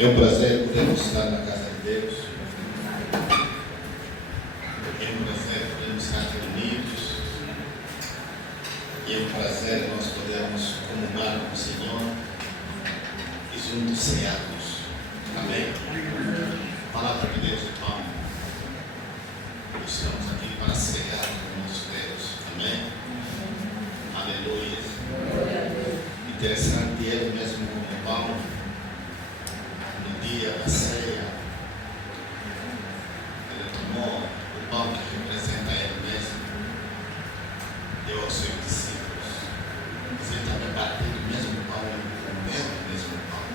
É um prazer podermos estar na casa de Deus. É um prazer podermos estar reunidos. E é um prazer nós podermos comungar com o Senhor e juntos cearmos. Amém? Palavra de Deus, irmão. Estamos aqui para cear com o nosso Deus. Amém? Aleluia. Interessante, ele mesmo como pão, no dia da ceia, ele tomou o pão que representa ele mesmo, deu aos seus discípulos. Você também bateu do mesmo pão e comeu do mesmo pão.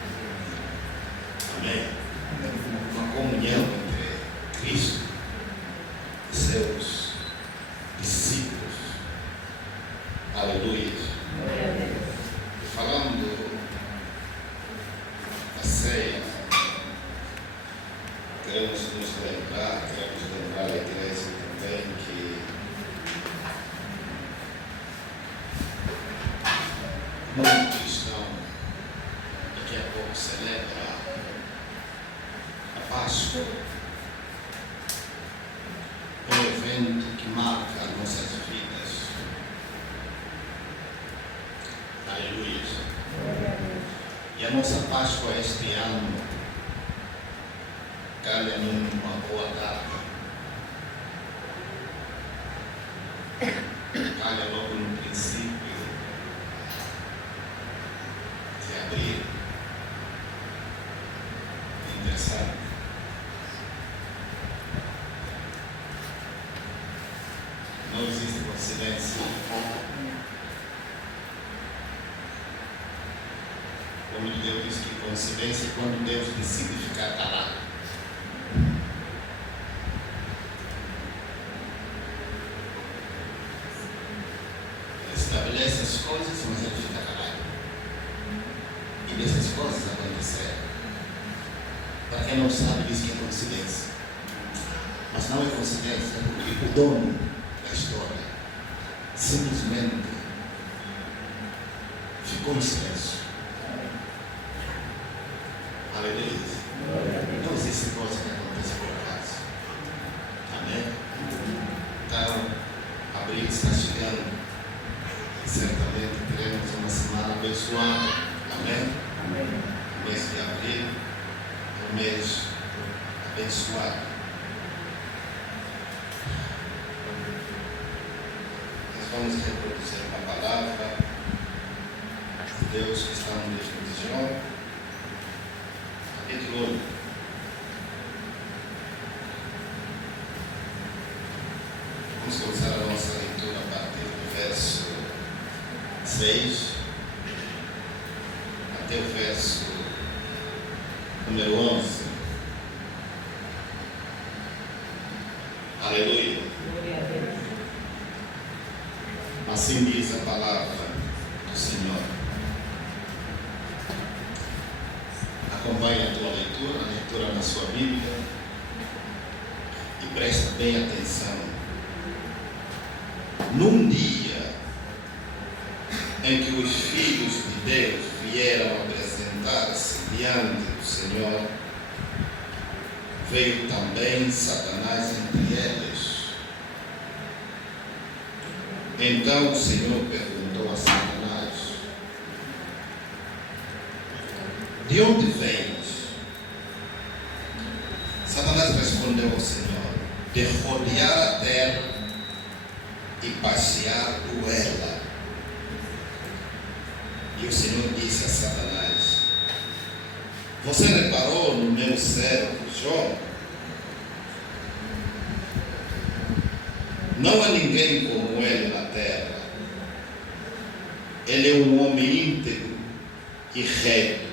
Amém? Uma comunhão entre Cristo e seus discípulos. Aleluia. Falando da ceia, queremos lembrar a igreja também que muito cristão daqui a pouco celebra a Páscoa, um evento que marca as nossas vidas. Aleluia. E a nossa Páscoa este ano calha numa boa data. Calha logo no princípio de abril. Interessante. Não existe coincidência. Como Deus diz que coincidência é quando Deus decide ficar calado. Ele estabelece as coisas, mas ele fica calado. E dessas coisas aconteceram. Para quem não sabe, diz que é coincidência. Mas não é coincidência, porque o dono da história simplesmente ficou em silêncio. Aleluia. Não existe coisa que aconteça por acaso. Amém? Então, abril está chegando. E certamente teremos uma semana abençoada. Amém? O mês de abril é um mês abençoado. Nós vamos reproduzir uma palavra de Deus que está no livro de João. Capítulo 1. Vamos começar a nossa leitura a partir do verso 6 até o verso número 11. Aleluia. Assim diz a palavra do Senhor. Acompanhe a tua leitura, a leitura na sua Bíblia, e presta bem atenção. Num dia em que os filhos de Deus vieram apresentar-se diante do Senhor, veio também Satanás entre eles. Então o Senhor perguntou a Satanás: de onde vens? Satanás respondeu ao Senhor: de rodear a terra e passear por ela. E o Senhor disse a Satanás: você reparou no meu servo Jó? Não há ninguém como ele na terra. Ele é um homem íntegro e reto,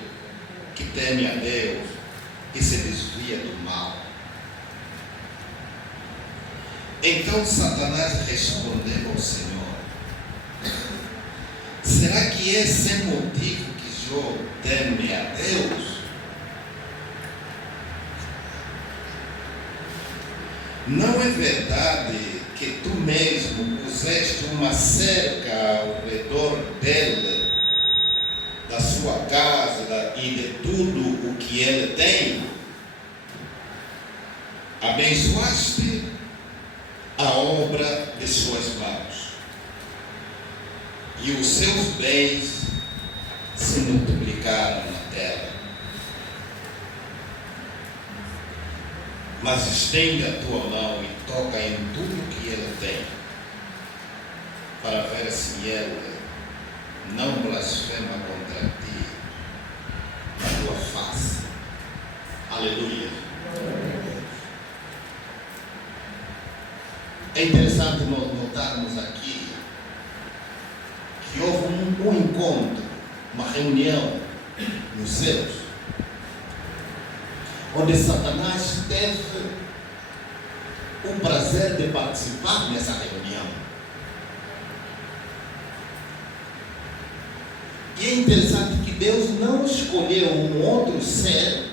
que teme a Deus e se desvia do mal. Então Satanás respondeu ao Senhor: será que esse é o motivo que Jó teme a Deus? Não é verdade que tu mesmo puseste uma cerca ao redor dele, da sua casa e de tudo o que ele tem? abençoaste a obra de suas mãos, e os seus bens se multiplicaram na terra. Mas estende a tua mão e toca em tudo que ele tem, para ver se ele não blasfema contra ti na tua face. Aleluia. É interessante nós notarmos aqui que houve um encontro, uma reunião nos céus, onde Satanás teve o prazer de participar nessa reunião. E é interessante que Deus não escolheu um outro ser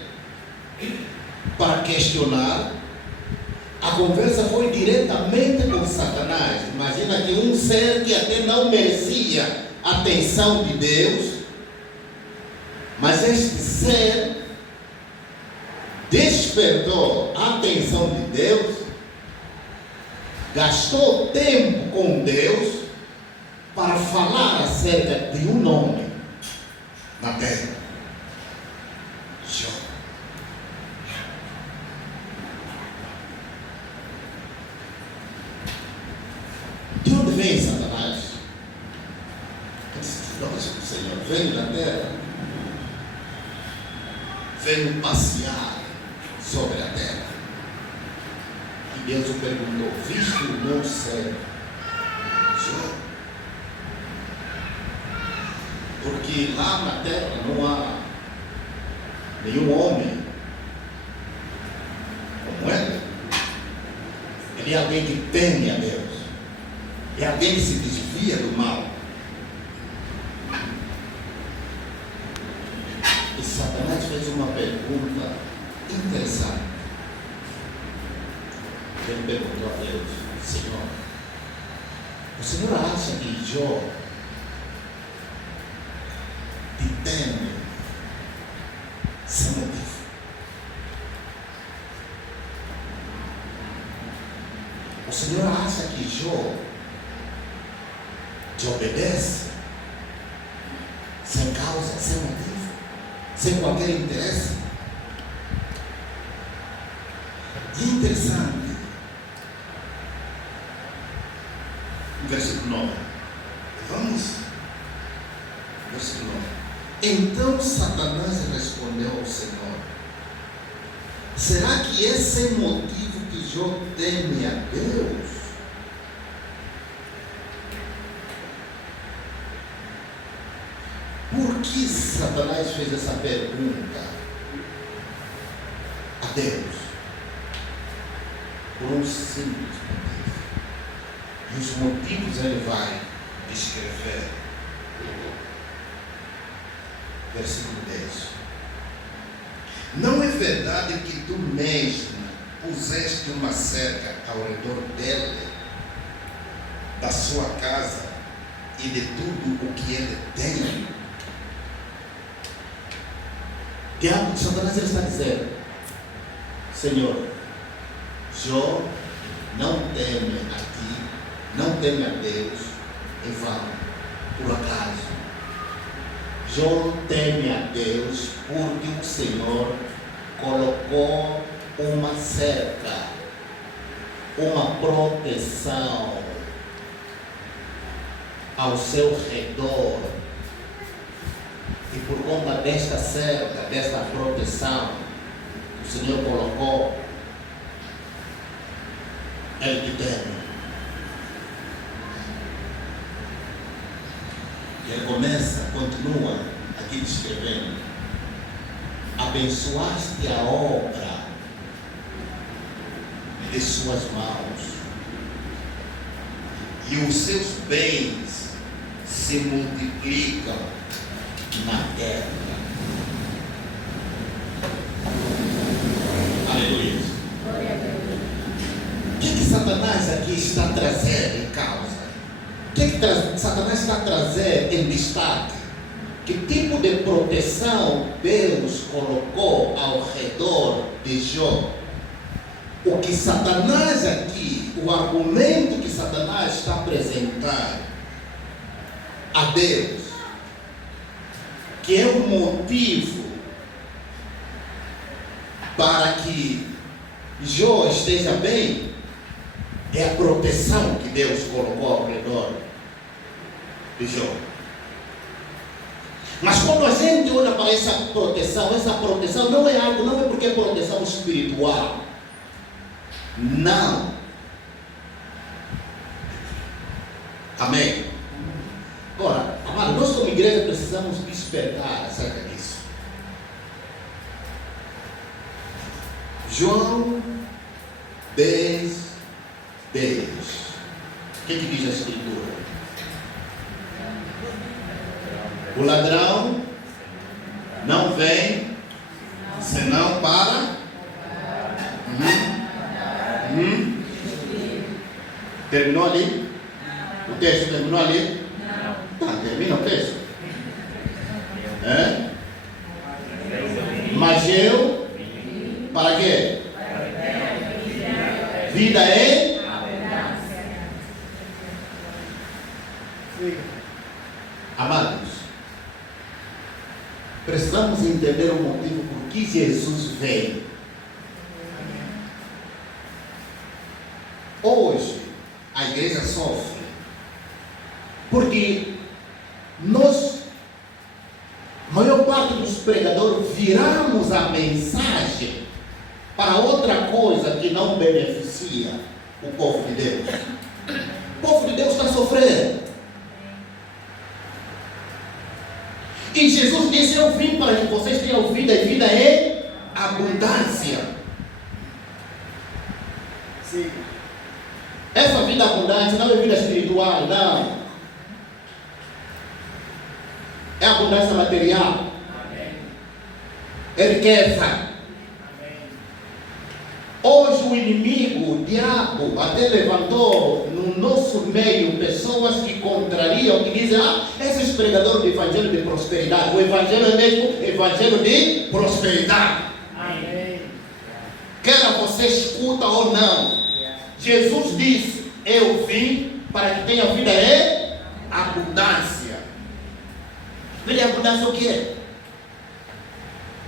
para questionar. A conversa foi diretamente com Satanás. Imagina que um ser que até não merecia a atenção de Deus, mas este ser despertou a atenção de Deus, gastou tempo com Deus para falar acerca de um nome na terra: Jó. De onde vem Satanás? O Senhor veio na terra, veio passear sobre a terra. E Deus o perguntou: viste o meu servo Jó? Porque lá na terra não há nenhum homem como ele. Ele é alguém que teme a Deus, é alguém que se desvia do mal. E Satanás fez uma pergunta interessante. Ele perguntou a Deus: Senhor, o Senhor acha que Jó te teme sem motivo? O Senhor acha que Jó te obedece sem causa, sem motivo, sem qualquer interesse? E é interessante, no versículo 9, vamos, versículo 9. Então Satanás respondeu ao Senhor: será que é sem motivo que Jó teme a Deus? Por que Satanás fez essa pergunta a Deus? Por um simples motivo. E os motivos ele vai descrever. Versículo 10. Não é verdade que tu mesmo puseste uma cerca ao redor dele, da sua casa e de tudo o que ele tem? Diabo, Satanás ele está dizendo: Senhor, Jó não teme a ti, não teme a Deus em vão, por acaso. Jó teme a Deus porque o Senhor colocou uma cerca, uma proteção ao seu redor. E por conta desta cerca, desta proteção, o Senhor colocou, ele te teme. E ele continua aqui descrevendo: abençoaste a obra de suas mãos, e os seus bens se multiplicam na terra. Aleluia. O que Satanás aqui está trazendo em causa? O que Satanás está trazendo em destaque? Que tipo de proteção Deus colocou ao redor de Jó? O que Satanás aqui, o argumento que Satanás está apresentando a Deus, que é o motivo para que Jó esteja bem, é a proteção que Deus colocou ao redor de Jó. Mas quando a gente olha para essa proteção não é algo, não é porque é proteção espiritual. Não. Amém? Agora, amado, nós como igreja precisamos despertar acerca disso. João 10, 10. O que diz a Escritura? O ladrão não vem senão para Terminou ali? O texto terminou ali? Não. Termina o texto. Mas eu, para quê? Vida é? Amados, precisamos entender o motivo por que Jesus veio. Hoje, a igreja sofre porque nós, a maior parte dos pregadores, viramos a mensagem para outra coisa que não beneficia o povo de Deus. O povo de Deus está sofrendo. E Jesus disse: eu vim para que vocês tenham vida, e vida é abundância. Sim. Essa vida abundante não é vida espiritual, não. É abundância material. Amém. É riqueza. Amém. Hoje o inimigo, o diabo, até levantou no nosso meio pessoas que contrariam, que dizem: esses pregadores do evangelho de prosperidade. O evangelho é mesmo evangelho de prosperidade. Amém. Quer você escuta ou não, Jesus disse: eu vim para que tenha vida é abundância. Vida é abundância o que é?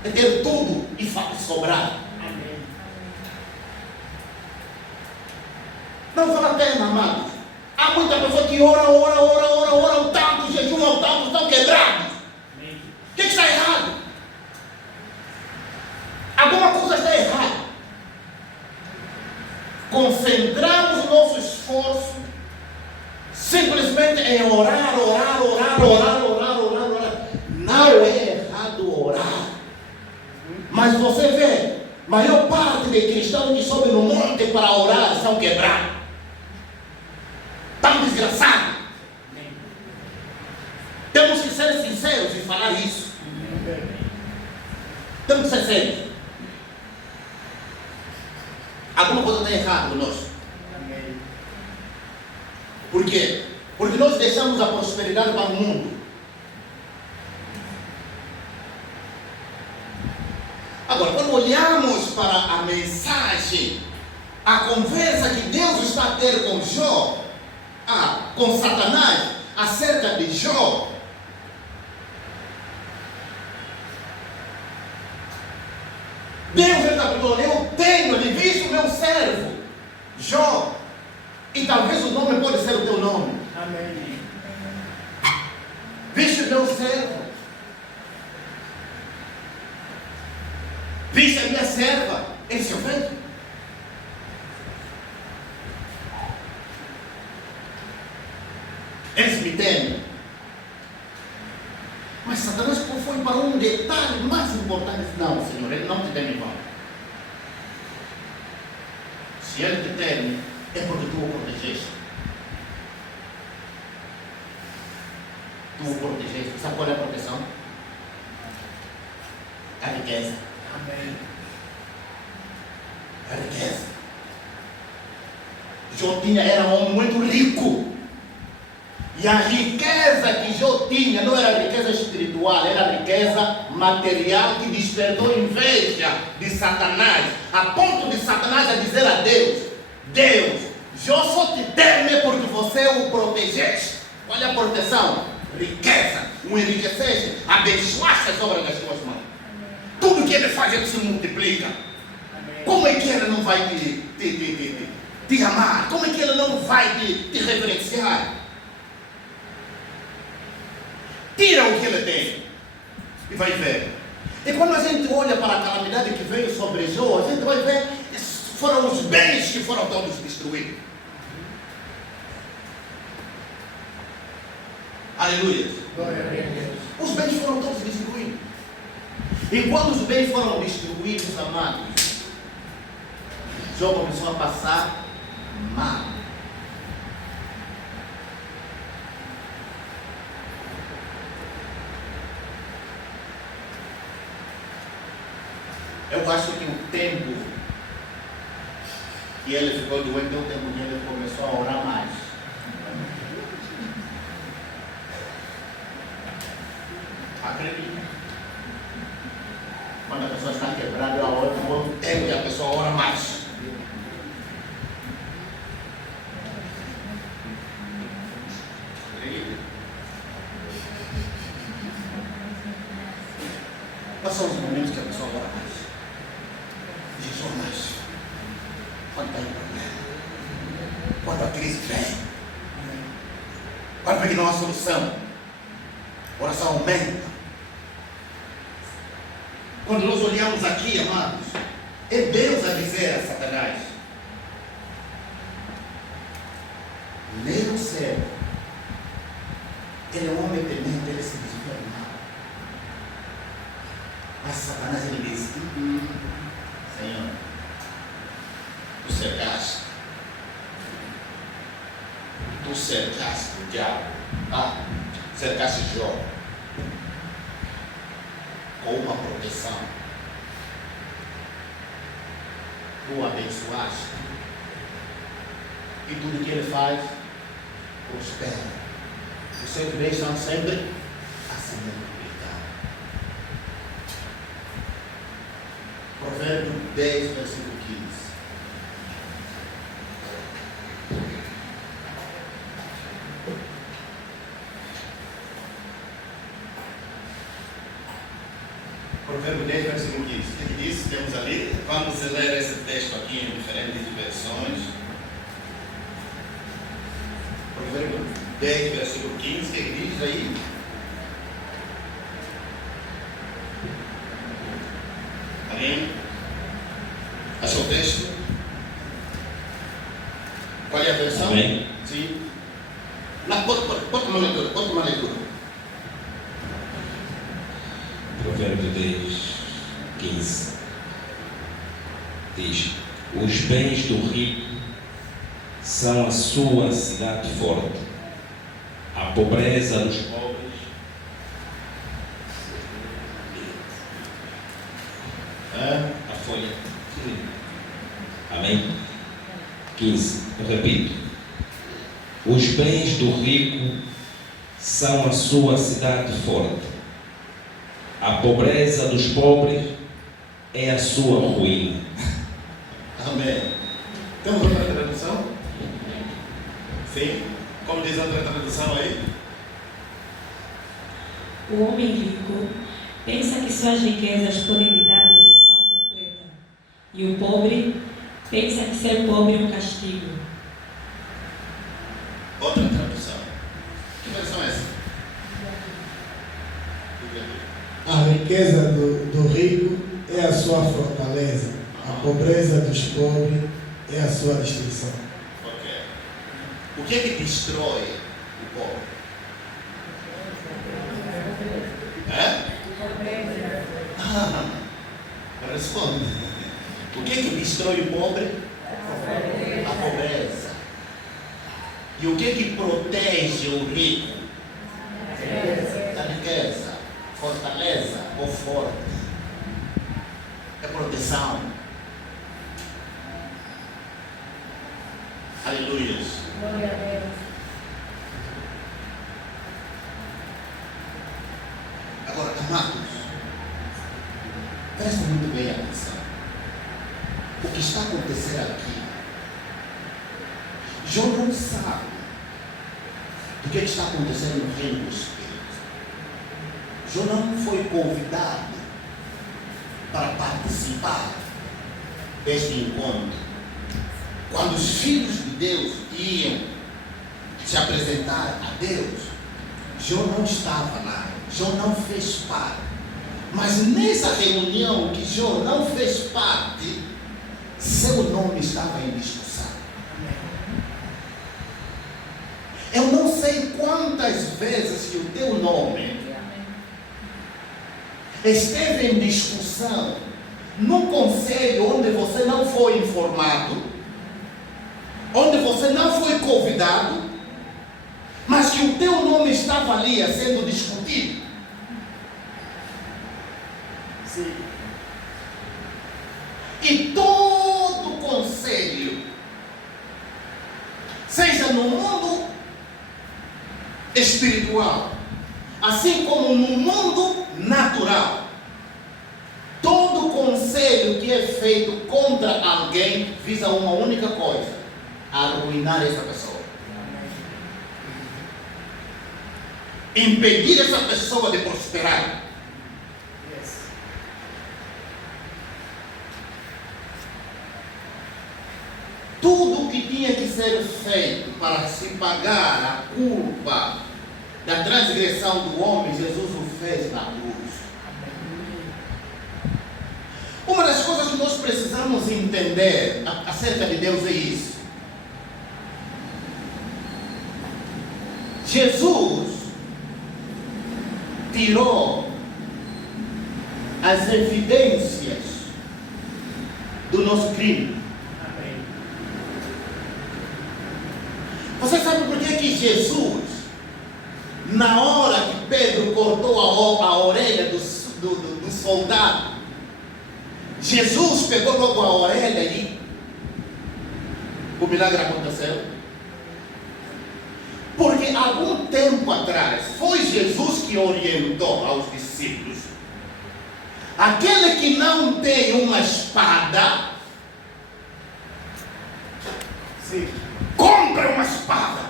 É ter tudo e sobrar. Amém. Não vale a pena, amados. Há muita pessoa que ora, o tanto, jejum, o tanto, estão quebrados. O que está errado? Alguma coisa está errada. Concentramos o nosso esforço simplesmente em orar. Não é errado orar, mas você vê, maior parte de cristãos que sobem no monte para orar são quebrados, tão desgraçados. Temos que ser sinceros e falar isso. Temos que ser sérios. Alguma coisa está errada conosco. Por quê? Porque nós deixamos a prosperidade para o mundo. Agora, quando olhamos para a mensagem, a conversa que Deus está a ter com Jó, com Satanás, acerca de Jó, Deus está falando: eu tenho visto o meu servo Jó, e talvez o nome pode ser o teu nome. Amém. Viste o meu servo, viste a minha serva, ele se ofende. Eles me temem. Mas Satanás foi para um detalhe mais importante. Não, Senhor, ele não te teme, irmão. Se ele te teme, é porque tu o protegeste. Tu o protegeste. Sabe qual é a proteção? A riqueza. Amém. A riqueza. Jó era um homem muito rico. E a riqueza que Jó tinha não era riqueza espiritual. espiritual, era a riqueza material que despertou inveja de Satanás, a ponto de Satanás a dizer a Deus: Deus, eu só te teme porque você o protegeste. Olha a proteção, riqueza, o enriqueceste, abençoaste as obras das tuas mãos. Tudo que ele faz, ele se multiplica. Como é que ele não vai te amar? Como é que ele não vai te reverenciar? Tira o que ele tem e vai ver. E quando a gente olha para a calamidade que veio sobre Jó, a gente vai ver que foram os bens que foram todos destruídos. Aleluia. Os bens foram todos destruídos. E quando os bens foram destruídos, amados, Jó começou a passar mal. Eu acho que o tempo que ele ficou doente é o tempo que ele começou a orar mais. Acredito. Quando a pessoa está quebrada, ela ora por um tempo e a pessoa ora mais. Acredito. Quais são os momentos que a pessoa ora mais? Jesus mais. Quando tem problema. Quando a crise vem. Quando vem que não há solução. A oração aumenta. Quando nós olhamos aqui, amados, é Deus a dizer a Satanás: nem o céu, ele é um homem temente, ele se desvia do mal. Mas Satanás, ele diz: Senhor, tu cercaste o diabo, cercaste Jó com uma proteção. Tu abençoaste. E tudo que ele faz, prospera. Os seus bens são sempre assim multiplicados. Provérbio 10, versículo 15. Provérbio 10, versículo 15. O que diz? Temos ali. Vamos ler esse texto aqui em diferentes versões. Provérbio 10, versículo 15. O que diz aí? Amém? Achou o texto? Qual é a versão? Amém. Sim. Bota uma leitura. Provérbio 10, 15 diz: os bens do rico são a sua cidade forte, a pobreza dos pobres a folha. Amém? 15, eu repito: os bens do rico são a sua cidade forte, a pobreza dos pobres é a sua ruína. Amém. Temos outra tradução? Sim. Como diz a outra tradução aí? O homem rico pensa que suas riquezas podem lhe dar proteção completa. E o pobre pensa que ser pobre é um castigo. Outra tradução. Que versão é essa? A riqueza do rico é a sua fortaleza. A pobreza dos pobres é a sua destruição. Ok. O que é que destrói o pobre? Responde. O que é que destrói o pobre? A pobreza. E o que é que protege o rico? A riqueza. Fortaleza ou forte. É proteção. Aleluia. Glória a Deus. Agora, amados, prestem muito bem atenção. O que está acontecendo aqui, João não sabe do que está acontecendo no reino dos Espíritos. João não foi convidado para participar deste encontro. Quando os filhos de Deus iam se apresentar a Deus, João não estava lá, João não fez parte. Mas nessa reunião que João não fez parte, seu nome estava em discussão. Eu não sei quantas vezes que o teu nome esteve em discussão num conselho onde você não foi informado, onde você não foi convidado, mas que o teu nome estava ali sendo discutido. Sim. E todo conselho, seja no mundo espiritual, assim como no mundo natural, todo conselho que é feito contra alguém visa uma única coisa: arruinar essa pessoa, impedir essa pessoa de prosperar. Tudo o que tinha que ser feito para se pagar a culpa da transgressão do homem, Jesus o fez na cruz. Uma das coisas que nós precisamos entender acerca de Deus é isso. Jesus tirou as evidências do nosso crime. Você sabe por que Jesus, na hora que Pedro cortou a orelha do soldado, Jesus pegou logo a orelha e o milagre aconteceu? Porque algum tempo atrás foi Jesus que orientou aos discípulos: aquele que não tem uma espada, compre uma espada.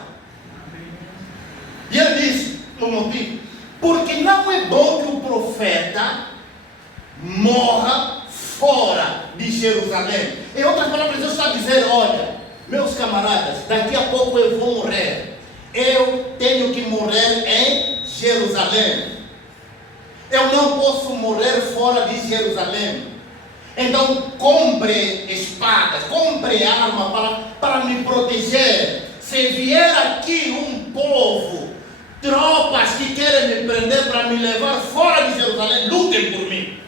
E ele disse o motivo: porque não é bom que o profeta morra fora de Jerusalém. Em outras palavras, Deus está dizendo: olha, meus camaradas, daqui a pouco eu vou morrer. Eu tenho que morrer em Jerusalém. Eu não posso morrer fora de Jerusalém. Então compre espadas, compre arma para me proteger. Se vier aqui um povo, tropas que querem me prender para me levar fora de Jerusalém, lutem por mim.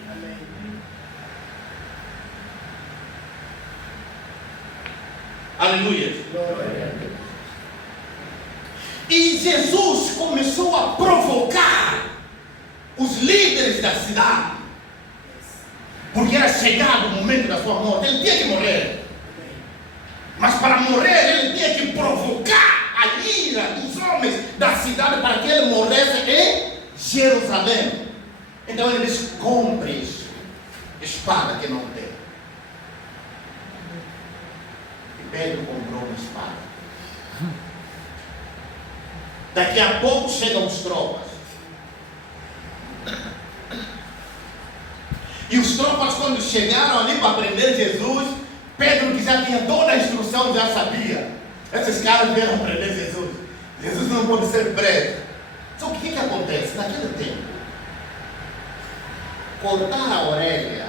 Aleluia. E Jesus começou a provocar os líderes da cidade, porque era chegado o momento da sua morte. Ele tinha que morrer, mas para morrer ele tinha que provocar a ira dos homens da cidade para que ele morresse em Jerusalém. Então ele disse: compre espada que não tem. E Pedro comprou uma espada. Daqui a pouco chegam os tropas. E os tropas, quando chegaram ali para prender Jesus, Pedro, que já tinha toda a instrução, já sabia: esses caras vieram prender Jesus. Jesus não pode ser preso. Então o que acontece? Naquele tempo, cortar a orelha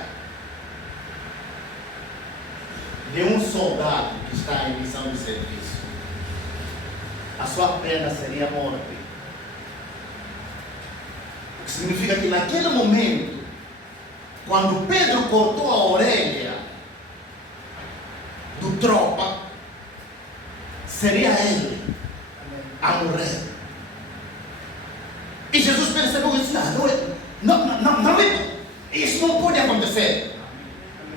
de um soldado que está em missão de serviço, a sua pena seria morte. O que significa que naquele momento, quando Pedro cortou a orelha do tropa, seria ele a morrer. E Jesus percebeu isso: isso não pode acontecer.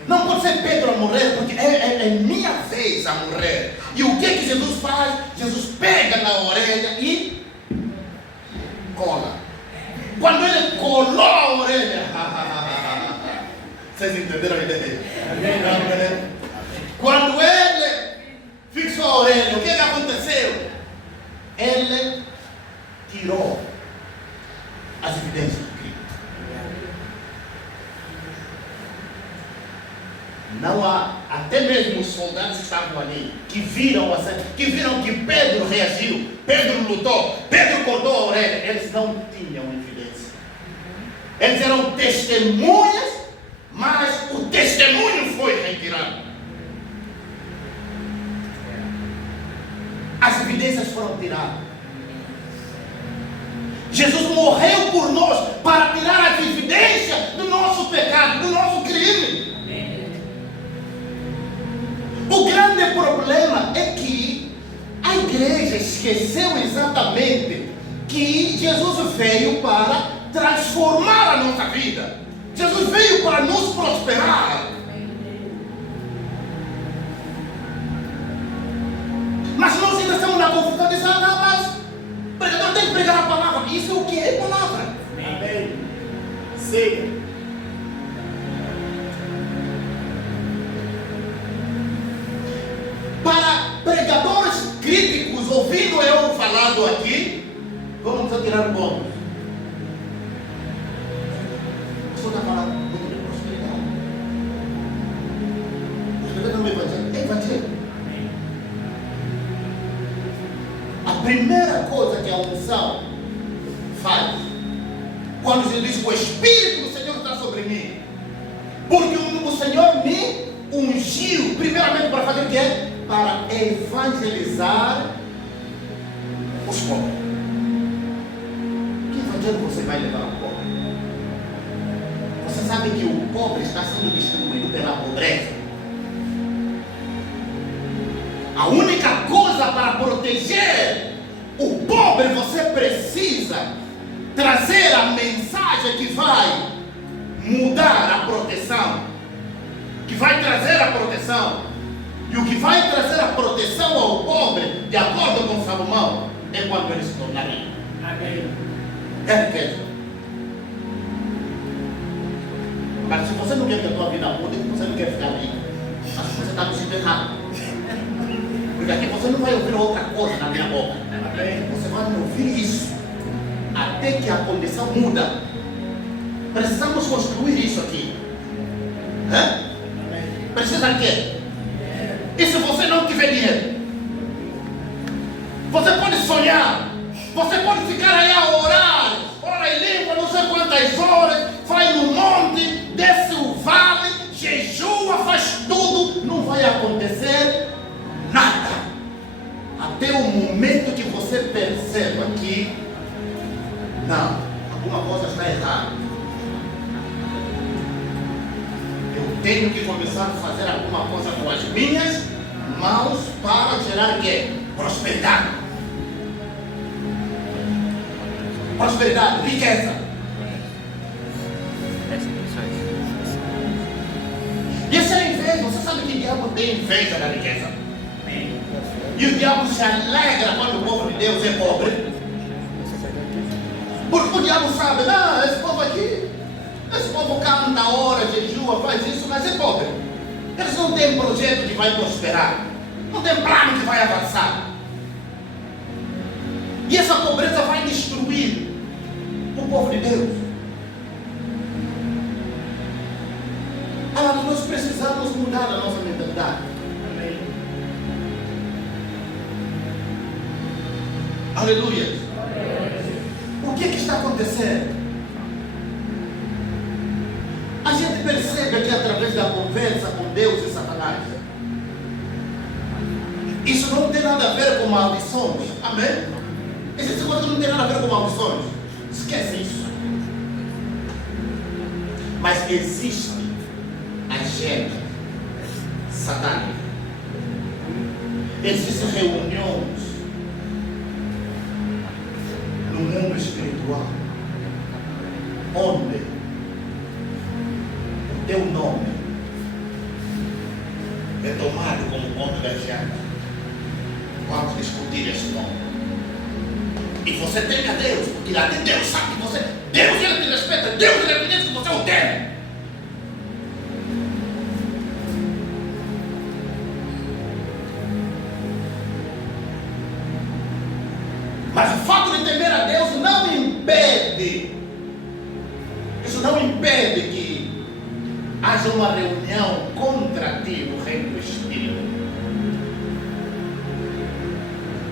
Não pode ser Pedro a morrer, porque é minha vez a morrer. E o que Jesus faz? Jesus pega na orelha e cola. Quando ele colou a orelha, vocês entenderam a ideia? Quando ele fixou a orelha, o que aconteceu? Ele tirou as evidências do crime. Não há, até mesmo os soldados que estavam ali, que viram que Pedro reagiu, Pedro lutou, Pedro cortou a orelha, eles não tinham evidência. Eles eram testemunhas, mas o testemunho foi retirado. As evidências foram tiradas. Jesus morreu por nós para tirar as evidências do nosso pecado, do nosso crime. O grande problema é que a igreja esqueceu exatamente que Jesus veio para transformar a nossa vida. Jesus veio para nos prosperar. Mas nós ainda estamos na confusão de dizer, não, mas o pregador tem que pregar a palavra. Isso é o que? É palavra. Amém. Siga. Para pregadores críticos, ouvindo eu falando aqui, vamos tirar pontos. O senhor está falando muito de prosperidade. Prosperidade não é evangelho, é evangelho. A primeira coisa que a unção faz, quando Jesus diz: o Espírito do Senhor está sobre mim, porque o Senhor me ungiu, primeiramente para fazer o quê? Para evangelizar os pobres. Que evangelho você vai levar ao pobre? Você sabe que o pobre está sendo distribuído pela pobreza. A única coisa para proteger o pobre, você precisa trazer a mensagem que vai mudar a proteção, que vai trazer a proteção. E o que vai trazer a proteção ao pobre, de acordo com Salomão, é quando ele se tornar rico. Amém. É riqueza. Mas se você não quer que a tua vida mude, você não quer ficar rico, acho que você está no sítio errado. Porque aqui você não vai ouvir outra coisa na minha boca. Amém. Você vai ouvir isso até que a condição muda. Precisamos construir isso aqui. Precisa de quê? E se você não tiver dinheiro? Você pode sonhar, você pode ficar aí a orar, ora e limpa não sei quantas horas, vai no monte, desce o vale, jejua, faz tudo, não vai acontecer nada. Até o momento que você perceba que não, alguma coisa está errada. Eu tenho que começar a fazer alguma coisa com as minhas mãos para gerar o quê? Prosperidade. Prosperidade, riqueza. E essa é a inveja. Você sabe que o diabo tem inveja da riqueza. E o diabo se alegra quando o povo de Deus é pobre. Porque o diabo sabe, não, esse povo aqui, esse povo canta, ora, jejua, faz isso, mas é pobre. Eles não têm projeto que vai prosperar. Não tem plano que vai avançar. E essa pobreza vai destruir o povo de Deus. Nós precisamos mudar a nossa mentalidade. Amém. Aleluia. O que está acontecendo? A gente percebe aqui através da conversa com Deus e Satanás. Isso não tem nada a ver com maldições. Amém? Esse negócio não tem nada a ver com maldições. Esquece isso. Mas existe agenda satânica. Existem reuniões no mundo espiritual onde o teu nome é tomado como ponto da agenda. Vamos discutir esse nome. E você tem a Deus, porque lá de Deus sabe que Deus faz uma reunião contra ti no reino do Espírito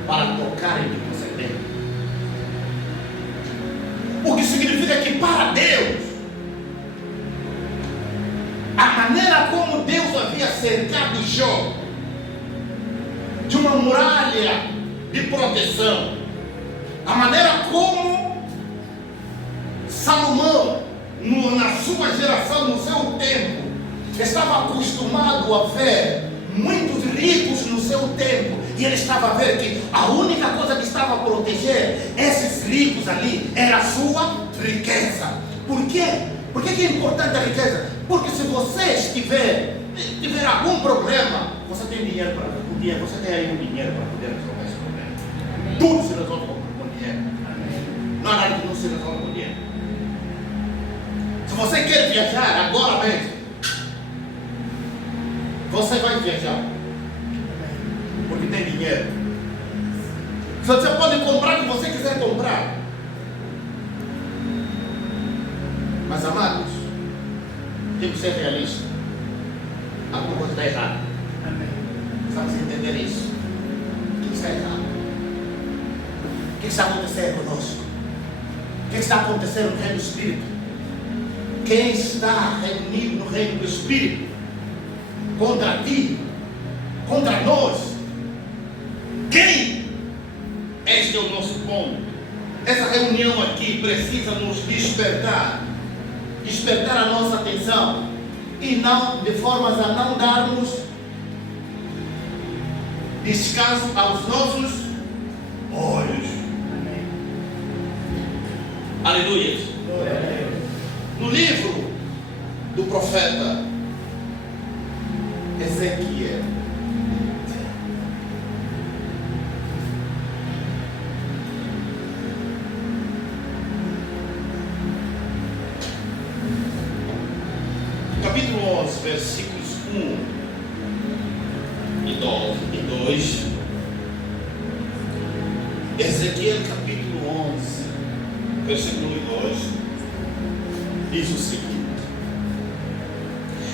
para tocar em que você tem. O que significa que para Deus, a maneira como Deus havia cercado Jó de uma muralha de proteção, a maneira como Salomão, na sua geração, no seu tempo, estava acostumado a ver muitos ricos no seu tempo, e ele estava a ver que a única coisa que estava a proteger esses ricos ali era a sua riqueza. Por quê? Por que é importante a riqueza? Porque se você tiver algum problema, você tem dinheiro para poder, você tem aí um dinheiro para poder resolver esse problema. Tudo se resolve com dinheiro. Não há nada que não se resolve com dinheiro. Se você quer viajar agora mesmo, você vai viajar porque tem dinheiro. Você pode comprar o que você quiser comprar. Mas, amados, tem que ser realista. Alguma coisa está errada. Precisamos entender isso. O que está errado? O que está acontecendo conosco? O que está acontecendo no reino do Espírito? Quem está reunido no reino do Espírito contra ti, contra nós? Quem? Este é o nosso ponto. Essa reunião aqui precisa nos despertar a nossa atenção, e não de formas a não darmos descanso aos nossos olhos. Aleluia. No livro do profeta Ezequiel, capítulo 11, versículos 1 e 2. Ezequiel capítulo 11, versículo 1 e 2, diz o seguinte: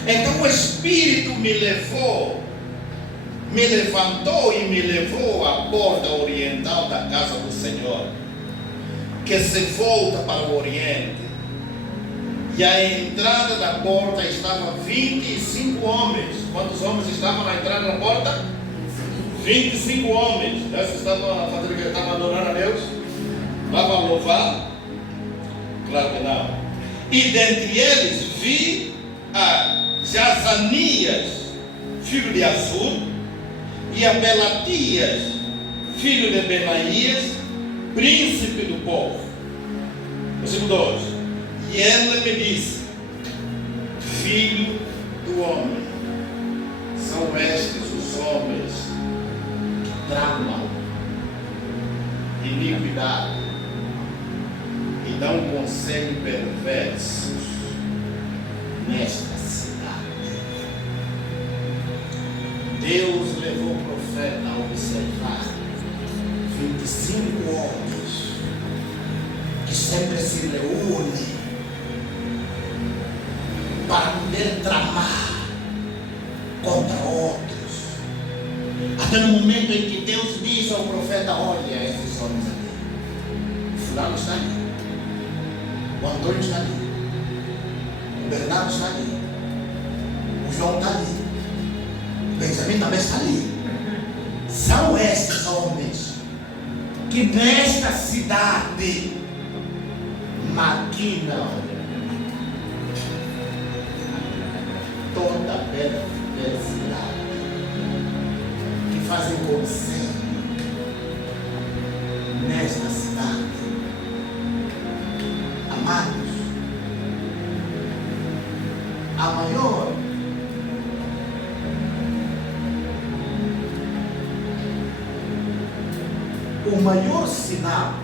então o Espírito me levantou e me levou à porta oriental da casa do Senhor, que se volta para o oriente. E à entrada da porta estavam 25 homens. Quantos homens estavam na entrada da porta? 25 homens. Vocês estavam a fazer o que? Estavam adorando a Deus? Estavam a louvar? Claro que não. E dentre eles vi a Jazanias, filho de Azur, e a Pelatias, filho de Benaías, príncipe do povo. Versículo 2. E ela me disse: filho do homem, são estes os homens que tramam iniquidade e dão conselho perversos nesta cidade. Deus levou o profeta a observar 25 homens que sempre se reúnem para poder tramar contra outros. Até no momento em que Deus diz ao profeta: olha esses homens ali, o fulano está ali, o Antônio está ali, o Bernardo está ali, o João está ali, o Benjamin também está ali. São esses homens que nesta cidade maquinam toda a perversidade, que fazem conselho nesta cidade. Amados, o maior sinal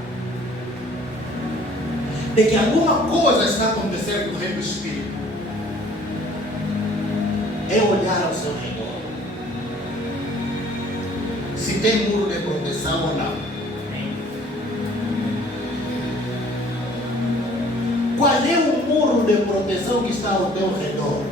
de que alguma coisa está acontecendo no reino do Espírito é olhar ao seu redor, se tem muro de proteção ou não. Qual é o muro de proteção que está ao teu redor?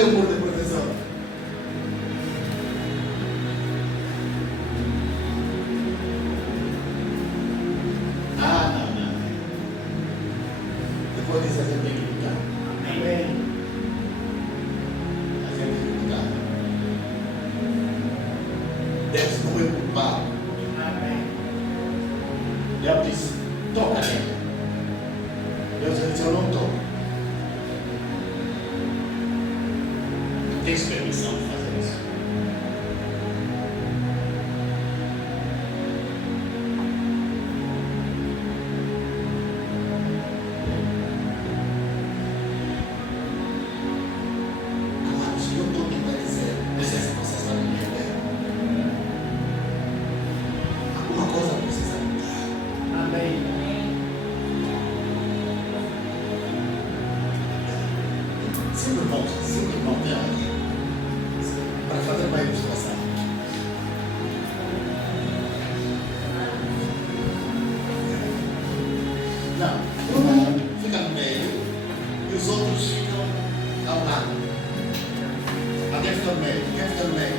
é o muro de proteção? Não. Depois disso a gente tem que lutar. Amém. A gente tem que lutar. Deus não é culpado. Amém. Deus disse, toca nele. Deus disse, eu não toco. Não tens permissão de fazer isso. Amados, o que eu estou tentando dizer, não sei se vocês estão me entendendo. Alguma coisa precisa mudar. Amém. Cinco irmãos tem aqui. Para fazer uma ilustração. Não, um fica no meio e os outros ficam ao lado. Alguém fica no meio? Quem fica no meio?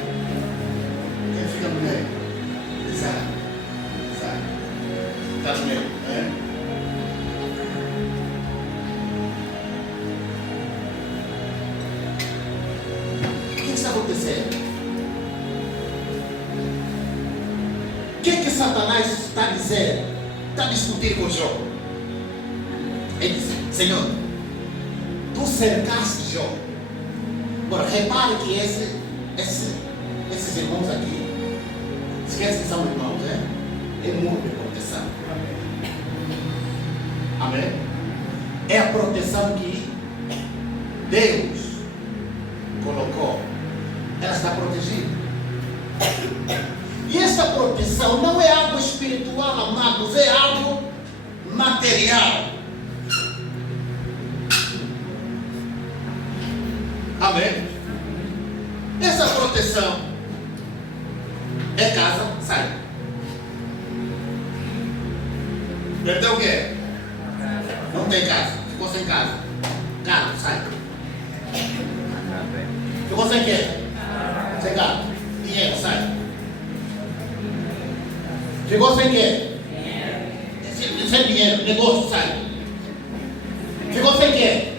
Quem fica no meio? Exato. Está no meio, né? O que está acontecendo? O que Satanás está dizendo? Está discutindo com Jó. Ele diz, Senhor, tu cercaste Jó. Agora, repare que esses irmãos aqui, esquece que são irmãos, né? É muro de proteção. Amém? É a proteção que Deus colocou. Ela está protegida. E essa proteção não é algo espiritual, amados, é algo material. Amém? Essa proteção é casa, sai. Perdeu o quê? Não tem casa, ficou sem casa. Carro, sai. Ficou sem quê? Sem carro. Dinheiro, sai. Ficou sem quê? Sem dinheiro, negócio, sai. Ficou sem quê?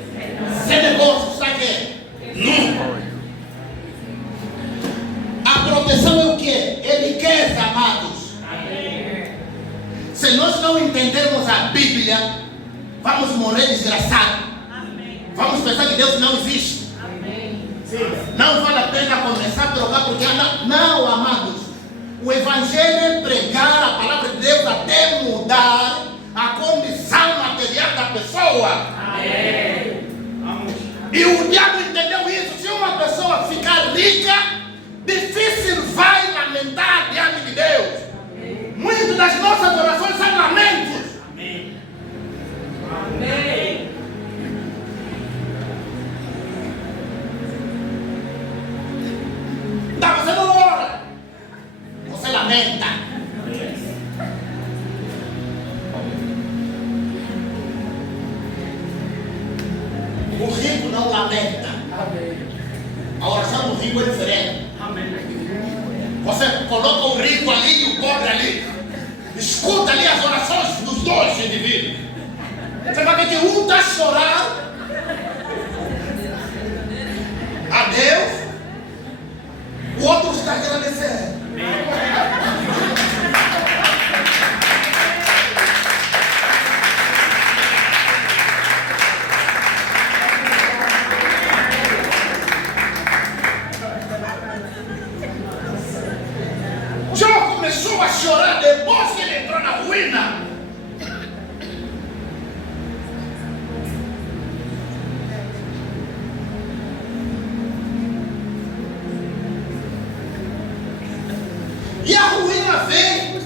Sem negócio, sai quê? Não. A proteção é o quê? Ele quer, amados. Se nós não entendermos a Bíblia, vamos morrer desgraçados. Vamos pensar que Deus não existe. Não vale a pena começar a trocar, porque não, amados. O Evangelho é pregar a palavra de Deus até mudar a condição material da pessoa. E o diabo entendeu isso. Se uma pessoa ficar rica, difícil vai lamentar diante de Deus. Muitas das nossas orações são lamentos. Então você não ora, você lamenta. O rico não lamenta. A oração do rico é diferente. Você coloca o rico ali e o pobre ali. Escuta ali as orações dos dois indivíduos. Você vai ver que um está chorando a Deus, o outro está agradecendo. Jó começou a chorar depois que ele entrou na ruína. E a ruína vem,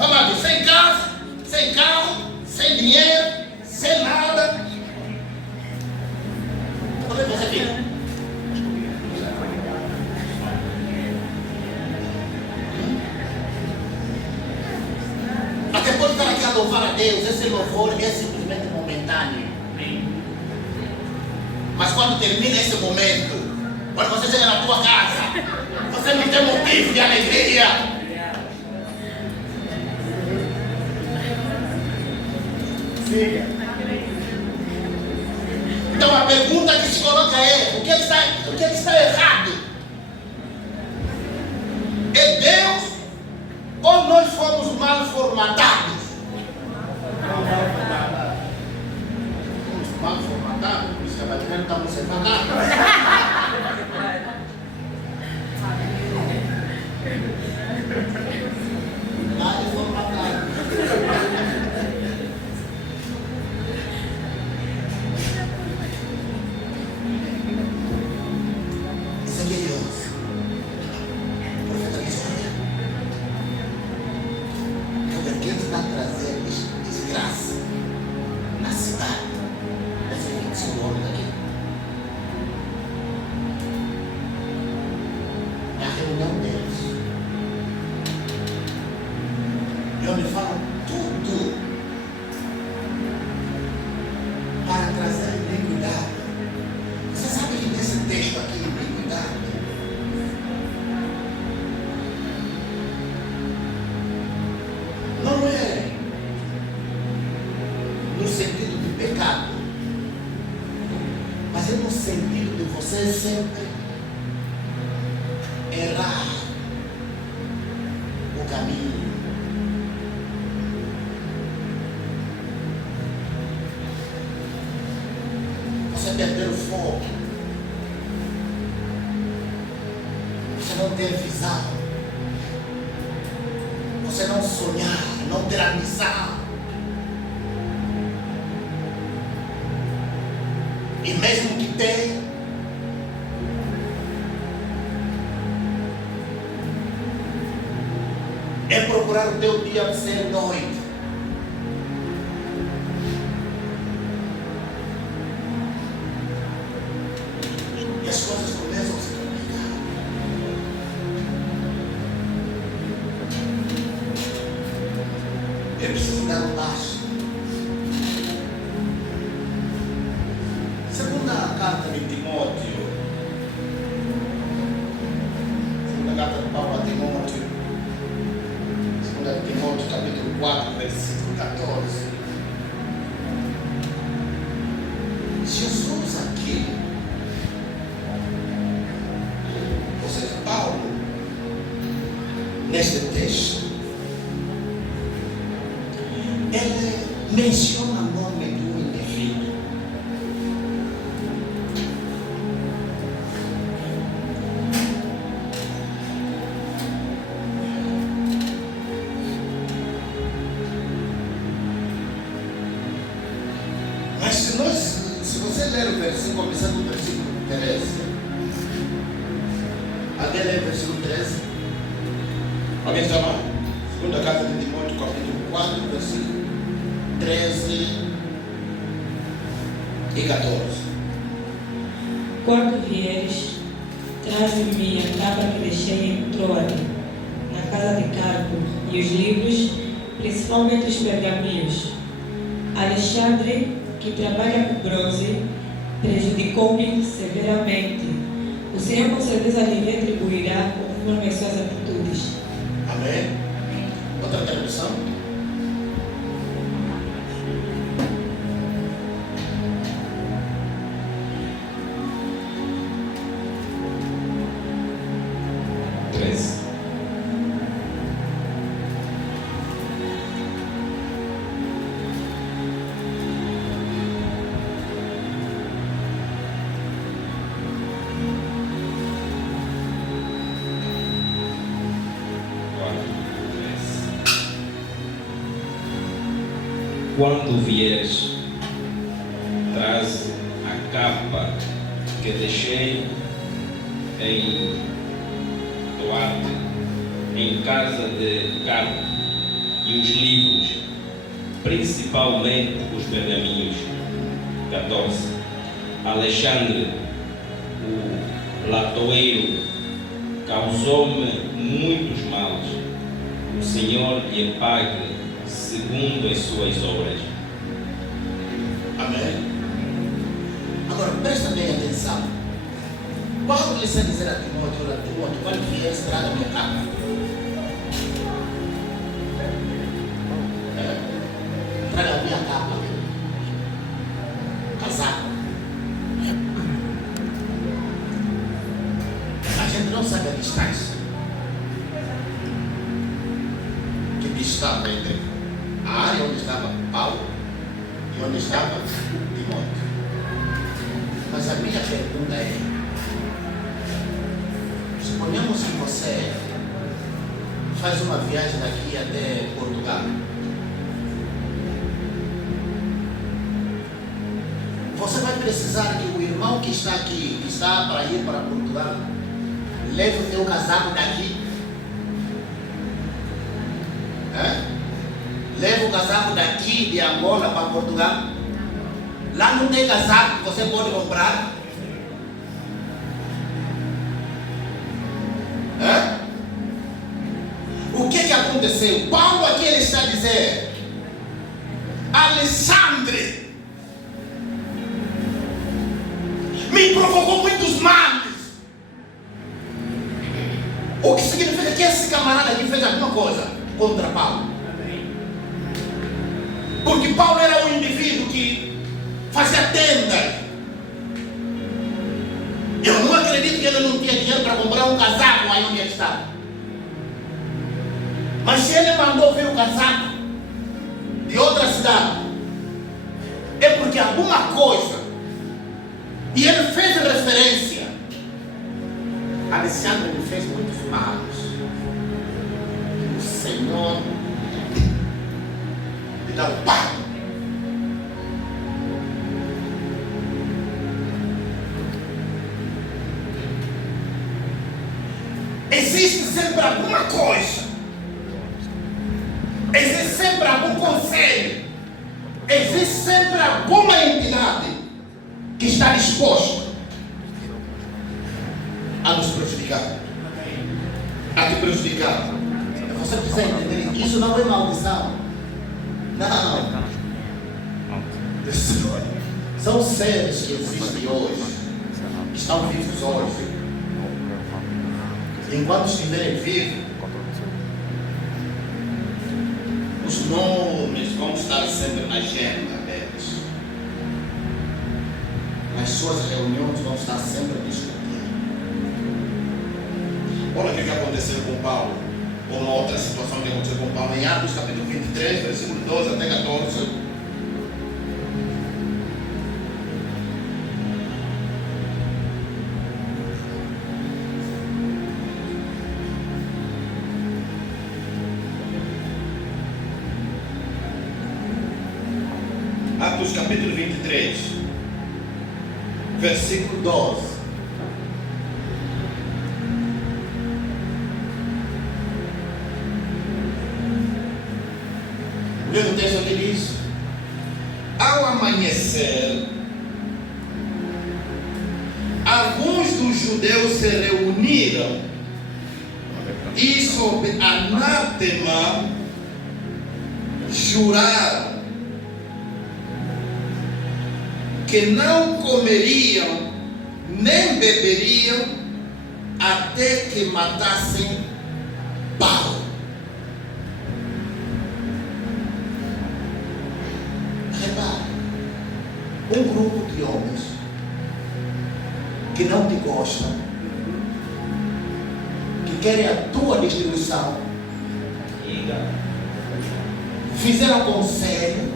amado, sem casa, sem carro, sem dinheiro, sem nada. Onde é que você fica? Até pode estar aqui a louvar a Deus. Esse louvor é simplesmente momentâneo. Mas quando termina esse momento, quando você chega na tua casa, você não tem motivo de alegria. Então a pergunta que se coloca é: o que está errado? É Deus ou nós fomos mal formatados? Fomos mal formatados, por isso que a bateria estamos separados. Mal formatados. Eu me falo tudo para trazer iniquidade. Você sabe que nesse texto aqui, iniquidade, não é no sentido de pecado, mas é no sentido de você sempre errar o caminho. Você perder o foco. Você não ter visão. Você não sonhar, não ter a missão. E mesmo que tenha, é procurar o teu dia ser noite. E as coisas começam a se complicar. Eu preciso dar um passo. Segunda carta de Timóteo. Segunda carta de Paulo a Timóteo. Segunda de Timóteo, capítulo 4, versículo 14. Jesus aqui, ou seja, Paulo, neste texto, ele menciona o nome do indivíduo. Mas se você ler o versículo, começando do versículo 13, até ler o versículo 13, alguém está lá? Segunda carta de Timóteo, capítulo 4, versículo 13 e 14. Quando vieres, traze-me a capa que deixei em Troade, na casa de Carpo, e os livros, principalmente os pergaminhos. Alexandre, que trabalha com bronze, prejudicou-me severamente. O Senhor com certeza lhe retribuirá conforme as suas atitudes. Amém? Outra tradução? Quando vieres, traz a capa que deixei em Troade, em casa de Carpo, e os livros, principalmente os pergaminhos. 14. Alexandre, o latoeiro, causou-me muitos males. O Senhor lhe pague segundo as suas obras. Amém? Agora presta bem ele está dizendo a Timóteo, olha, Timóteo, quando vier, traga minha capa. Traga a minha capa. Casaco. A gente não sabe a distância que distava entre a área onde estava Paulo e onde estava Timóteo. Mas a minha pergunta é: suponhamos que você faz uma viagem daqui até Portugal. Você vai precisar que o irmão que está aqui, que está para ir para Portugal, leve o teu casaco daqui. Leve o casaco daqui de Angola para Portugal. Lá não tem casaco que você pode comprar. O que aconteceu? Paulo aqui ele está dizendo: Alexandre me provocou muitos males. O que significa que esse camarada aqui fez alguma coisa contra Paulo. Porque Paulo era um indivíduo que fazia tenda. Eu não acredito que ele não tinha dinheiro para comprar um casaco aí onde ele estava. Mas se ele mandou vir o casaco de outra cidade, é porque alguma coisa. E ele fez referência. Alexandre me fez muitos males. O Senhor me dá um pacto. Existe sempre alguma coisa. Existe sempre algum conselho. Existe sempre alguma entidade que está disposto a nos prejudicar, a te prejudicar. Você precisa entender que isso não é maldição. Não. São seres que existem hoje, que estão vivos hoje. Enquanto estiverem vivos, os nomes vão estar sempre na agenda deles. As suas reuniões vão estar sempre a discutir. Olha o que aconteceu com Paulo. Ou uma outra situação que aconteceu com Paulo em Atos capítulo 23, versículo 12 até 14. Atos capítulo 23, versículo 12. O texto aqui diz: ao amanhecer, alguns dos judeus se reuniram e, sob anátema, juraram que não comeriam nem beberiam até que matassem Paulo. Repare, um grupo de homens que não te gostam, que querem a tua destruição, fizeram conselho,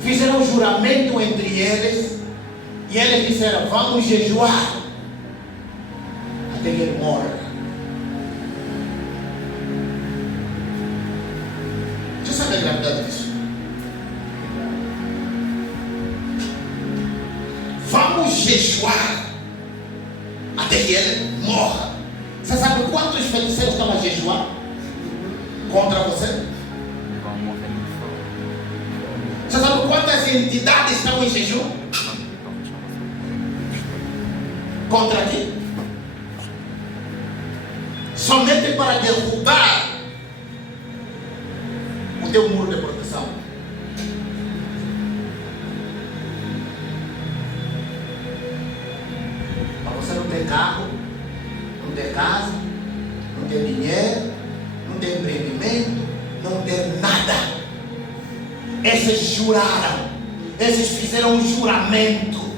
fizeram um juramento entre eles, e eles disseram: vamos jejuar até que ele morra. Você sabe a gravidade disso? Vamos jejuar até que ele morra. Você sabe quantos feiticeiros estão a jejuar contra você? Você sabe quantas entidades estão em jejum contra ti? Somente para derrubar o teu muro de proteção. Para você não ter carro, não ter casa, não ter dinheiro, não ter empreendimento, não ter nada. Esses juraram, esses fizeram um juramento.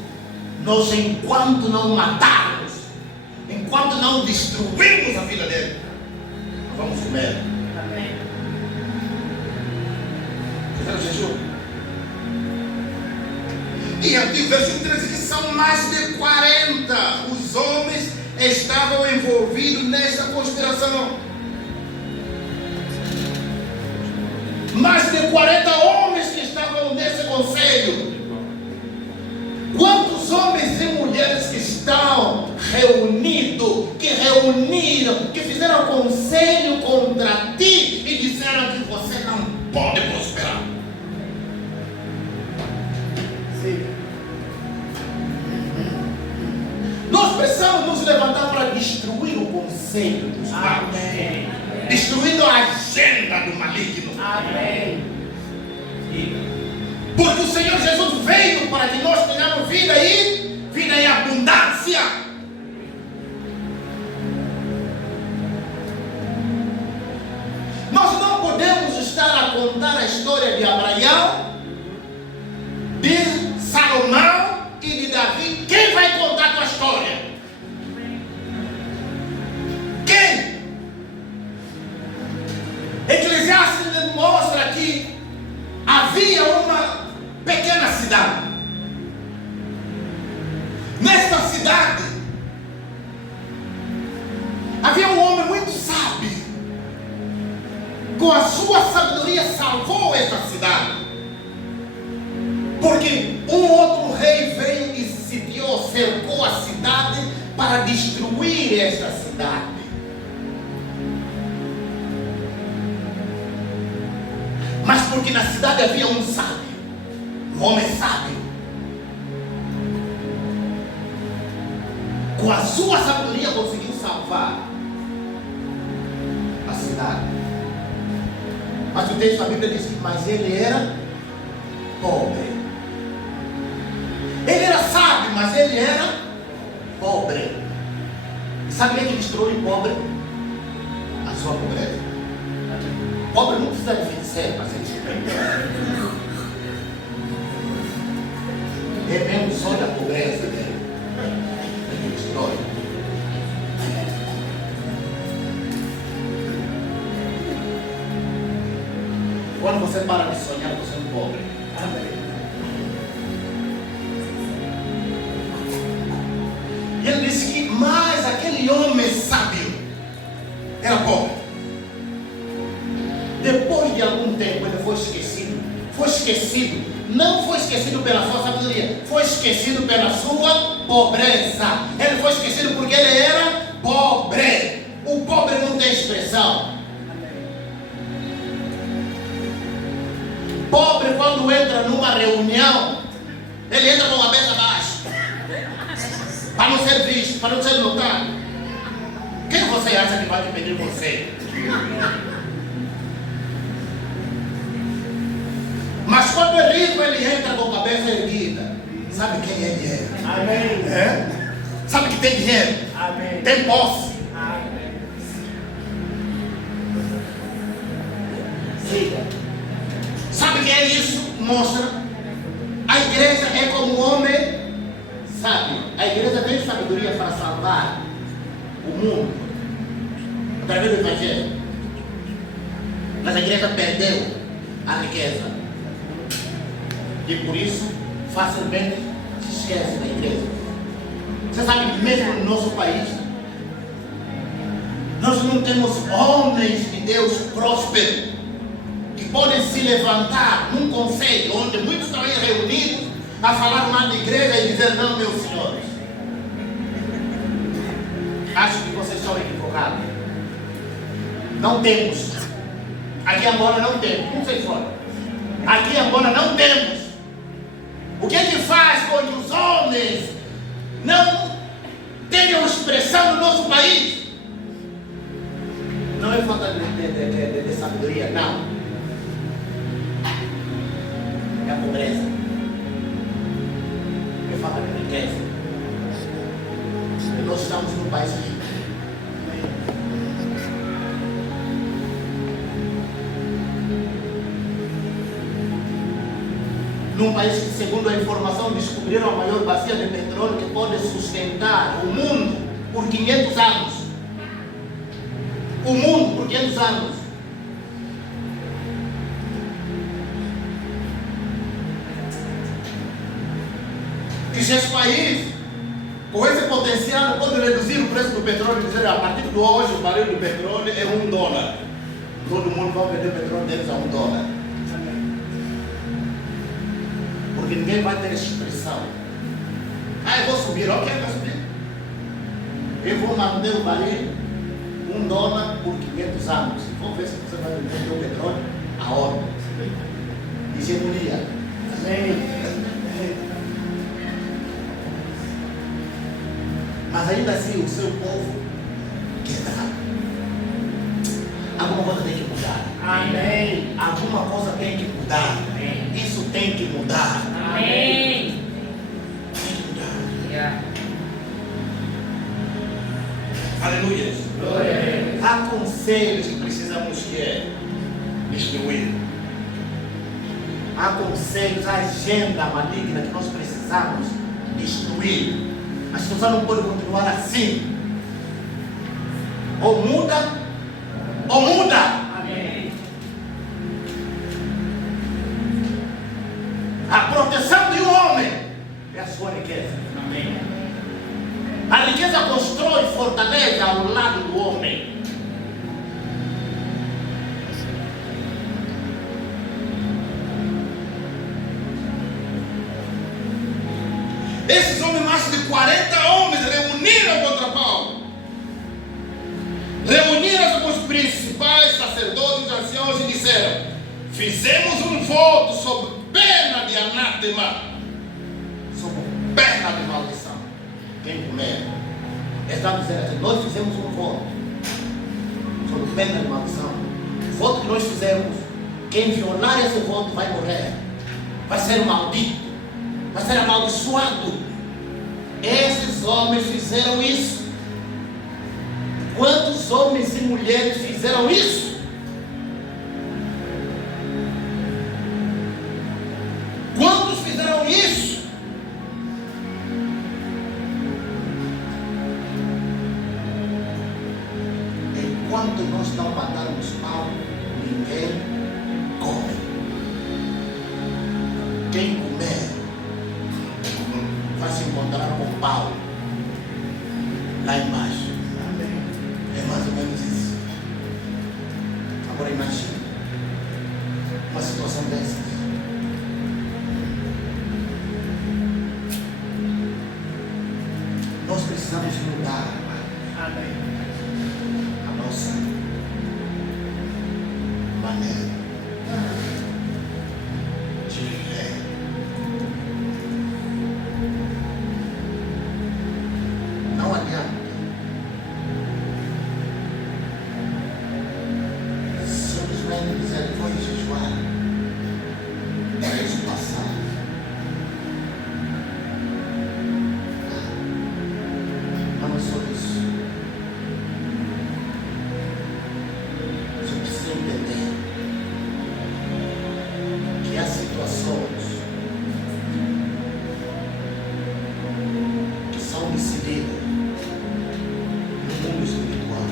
Nós, enquanto não matarmos, enquanto não destruirmos a vida dele, nós vamos comer. Amém. Fizeram jejum. E aqui, versículo 13, que são mais de 40 os homens estavam envolvidos nesta conspiração. Mais de 40 homens que estavam nesse conselho. Quantos homens e mulheres que estão reunidos, que reuniram, que fizeram conselho contra ti e disseram que você não pode prosperar? Sim. Nós precisamos nos levantar para destruir o conselho dos maus, destruindo a agenda do maligno. Amém. Porque o Senhor Jesus veio para que nós tenhamos vida em abundância. Nós não podemos estar a contar a história de Abraão, de Salomão e de Davi. Quem vai contar a tua história? Quem? Eclesiastes mostra que havia uma pequena cidade. Nesta cidade havia um homem muito sábio. Com a sua sabedoria salvou esta cidade. Porque um outro rei veio e sitiou, cercou a cidade para destruir esta cidade. Mas porque na cidade havia um sábio, um homem sábio, com a sua sabedoria conseguiu salvar a cidade. Mas o texto da Bíblia diz que mas ele era pobre. Ele era sábio, mas ele era pobre. E sabe quem que destrói o pobre? A sua pobreza. Pobre não precisa de vencer para ser destruído. É mesmo só da pobreza dele. Ele destrói. Quando você para de sonhar, você é um pobre. E ele disse que mais aquele homem sábio era pobre. Depois de algum tempo ele foi esquecido. Foi esquecido. Não foi esquecido pela sua sabedoria. Foi esquecido pela sua pobreza. Ele foi esquecido porque ele era pobre. O pobre não tem expressão. Pobre, quando entra numa reunião, ele entra com a cabeça baixa, para não ser visto, para não ser notado. Quem você acha que vai te pedir você? Mas quando é rico, ele entra com a cabeça erguida. Sabe quem ele é? Amém. É? Sabe que tem dinheiro? Amém. Tem posse. Amém. Siga. Sabe o que é isso? Mostra. A igreja é como um homem sábio. A igreja tem sabedoria para salvar o mundo através do Evangelho. Mas a igreja perdeu a riqueza. E por isso, facilmente se esquece da igreja. Você sabe que mesmo no nosso país, nós não temos homens de Deus prósperos que podem se levantar num conselho onde muitos estão aí reunidos a falar mal da igreja e dizer: não, meus senhores, acho que vocês estão equivocados. Não temos. Aqui em Angola não temos. Não sei fora. Aqui em Angola não temos. O que é que faz com que os homens não tenham expressão no nosso país? Não é falta de sabedoria, não. É a pobreza. É falta de riqueza. E nós estamos num país rico. num país que, segundo a informação, descobriram a maior bacia de petróleo que pode sustentar o mundo por 500 anos. O mundo por 500 anos. E se esse país, com esse potencial, pode reduzir o preço do petróleo e dizer, a partir de hoje o barril do petróleo é $1. Todo mundo vai vender petróleo deles a $1. Porque ninguém vai ter restrição. Eu vou subir, ok, vai subir. Eu vou manter o barril $1 por 500 anos. Vamos ver se você vai vender o petróleo a hora. Hegemonia. Amém. Mas ainda assim o seu povo quebrado. Alguma coisa tem que mudar. Amém. Alguma coisa tem que mudar. Amém. Isso tem que mudar. Amém. Tem que mudar. Yeah. Aleluia. Glória a Deus. Há conselhos que precisamos destruir. Há conselhos, a agenda maligna que nós precisamos destruir. A situação não pode continuar assim. Ou muda, ou muda. Amém. A proteção de um homem é a sua riqueza. Amém. A riqueza constrói e fortalece ao lado do homem. Esses homens, mais de 40 homens, reuniram contra Paulo. Reuniram-se com os principais sacerdotes e anciãos e disseram: fizemos um voto sob pena de anátema, sob pena de maldição. Quem comer? Está dizendo assim: nós fizemos um voto sob pena de maldição. O voto que nós fizemos, quem violar esse voto vai morrer, vai ser maldito, vai ser amaldiçoado. Esses homens fizeram isso. Quantos homens e mulheres fizeram isso? Quantos fizeram isso? Enquanto nós não matarmos Paulo, ninguém come. Quem comer vai se encontrar com Paulo lá embaixo. É mais ou menos isso. Agora imagine uma situação dessas. Nós precisamos mudar a nossa maneira de viver. Não adianta simplesmente dizer que foi jejuar. É isso passado. Não é só isso. Você precisa entender que há situações que são decididas no mundo espiritual.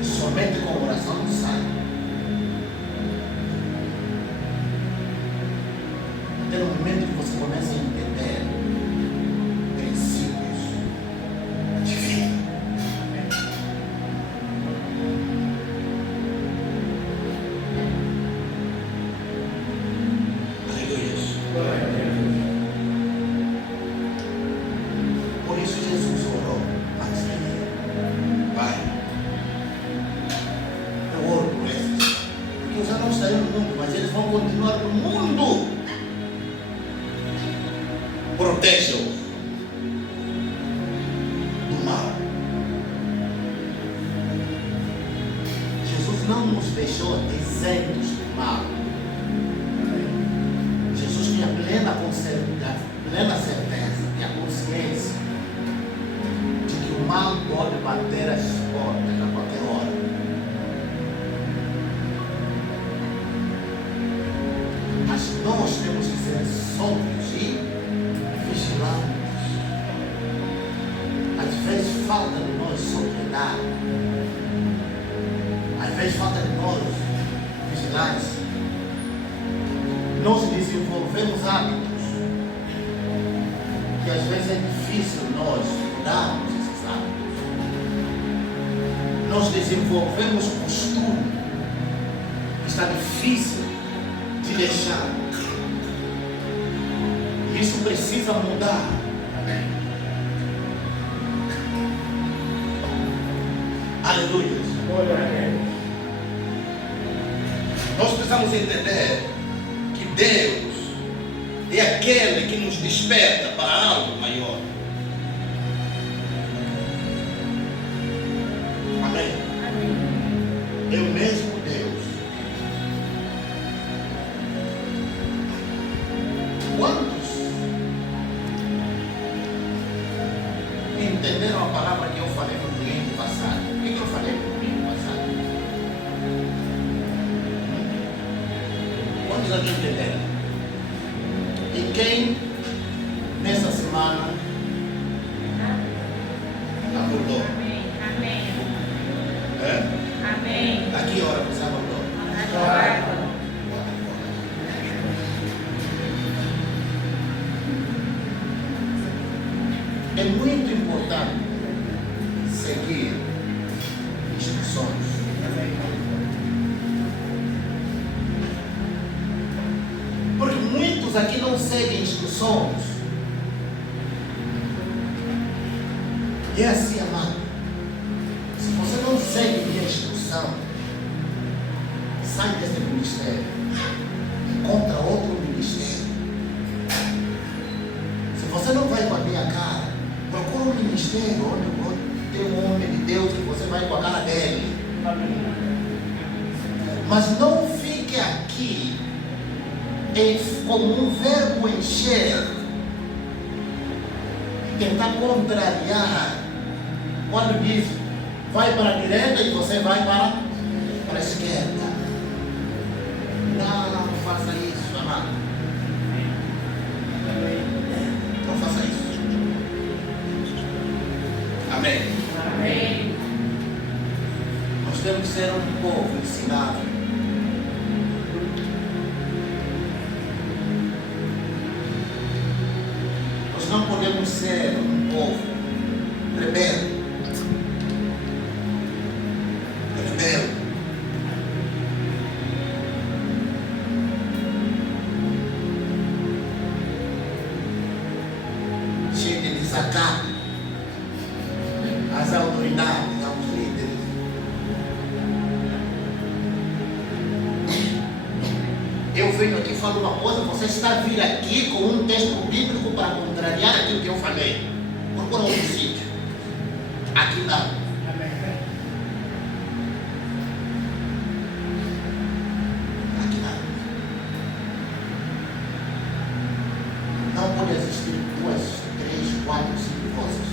E somente com oração não sai. Até no momento que você começa a entender princípios de vida. Aleluia. Por isso Jesus orou antes de ir. Pai, eu oro por esses, porque eles já não saíram do mundo, mas eles vão continuar no mundo. Protejam do mal. Jesus não nos deixou isentos do mal. Jesus tinha plena certeza e a consciência de que o mal pode bater as portas a qualquer hora. nós temos que ser sóbrios e vigilantes. Às vezes falta de nós sobriedade. Às vezes falta de nós vigilância. Nós desenvolvemos hábitos que às vezes é difícil nós mudarmos esses hábitos. Nós desenvolvemos costume que está difícil de deixar. E isso precisa mudar. Aleluia. Nós precisamos entender que Deus é aquele que nos desperta para algo maior. Amém? É o mesmo Deus. Quantos entenderam a palavra que eu falei no domingo passado? O que eu falei no domingo passado? Quantos aqui entenderam? E quem nessa semana acordou? Amém. É? Amém. A que hora você acordou? Agora. É muito importante seguir instruções. Porque muitos aqui não seguem instruções. E é assim, amado. Se você não segue minha instrução, sai desse ministério. Encontra outro ministério. Se você não vai com a minha cara, procura um ministério onde tem um homem de Deus que você vai com a cara dele. Mas não fique aqui como um verbo encher, tentar contrariar. Quando diz vai para a direita e você vai para a esquerda. Não faça isso, amado. Não faça isso. Amém. Amém. Nós temos que ser um povo ensinável. Nós não podemos ser um povo rebelde. Cheio de desacato às autoridades, aos líderes. Eu venho aqui e falo uma coisa, você está vindo aqui com um texto bíblico para contrariar aquilo que eu falei. Procura outro sítio. Aqui não. Aqui não. Não pode existir 2, 3, 4, 5 vozes.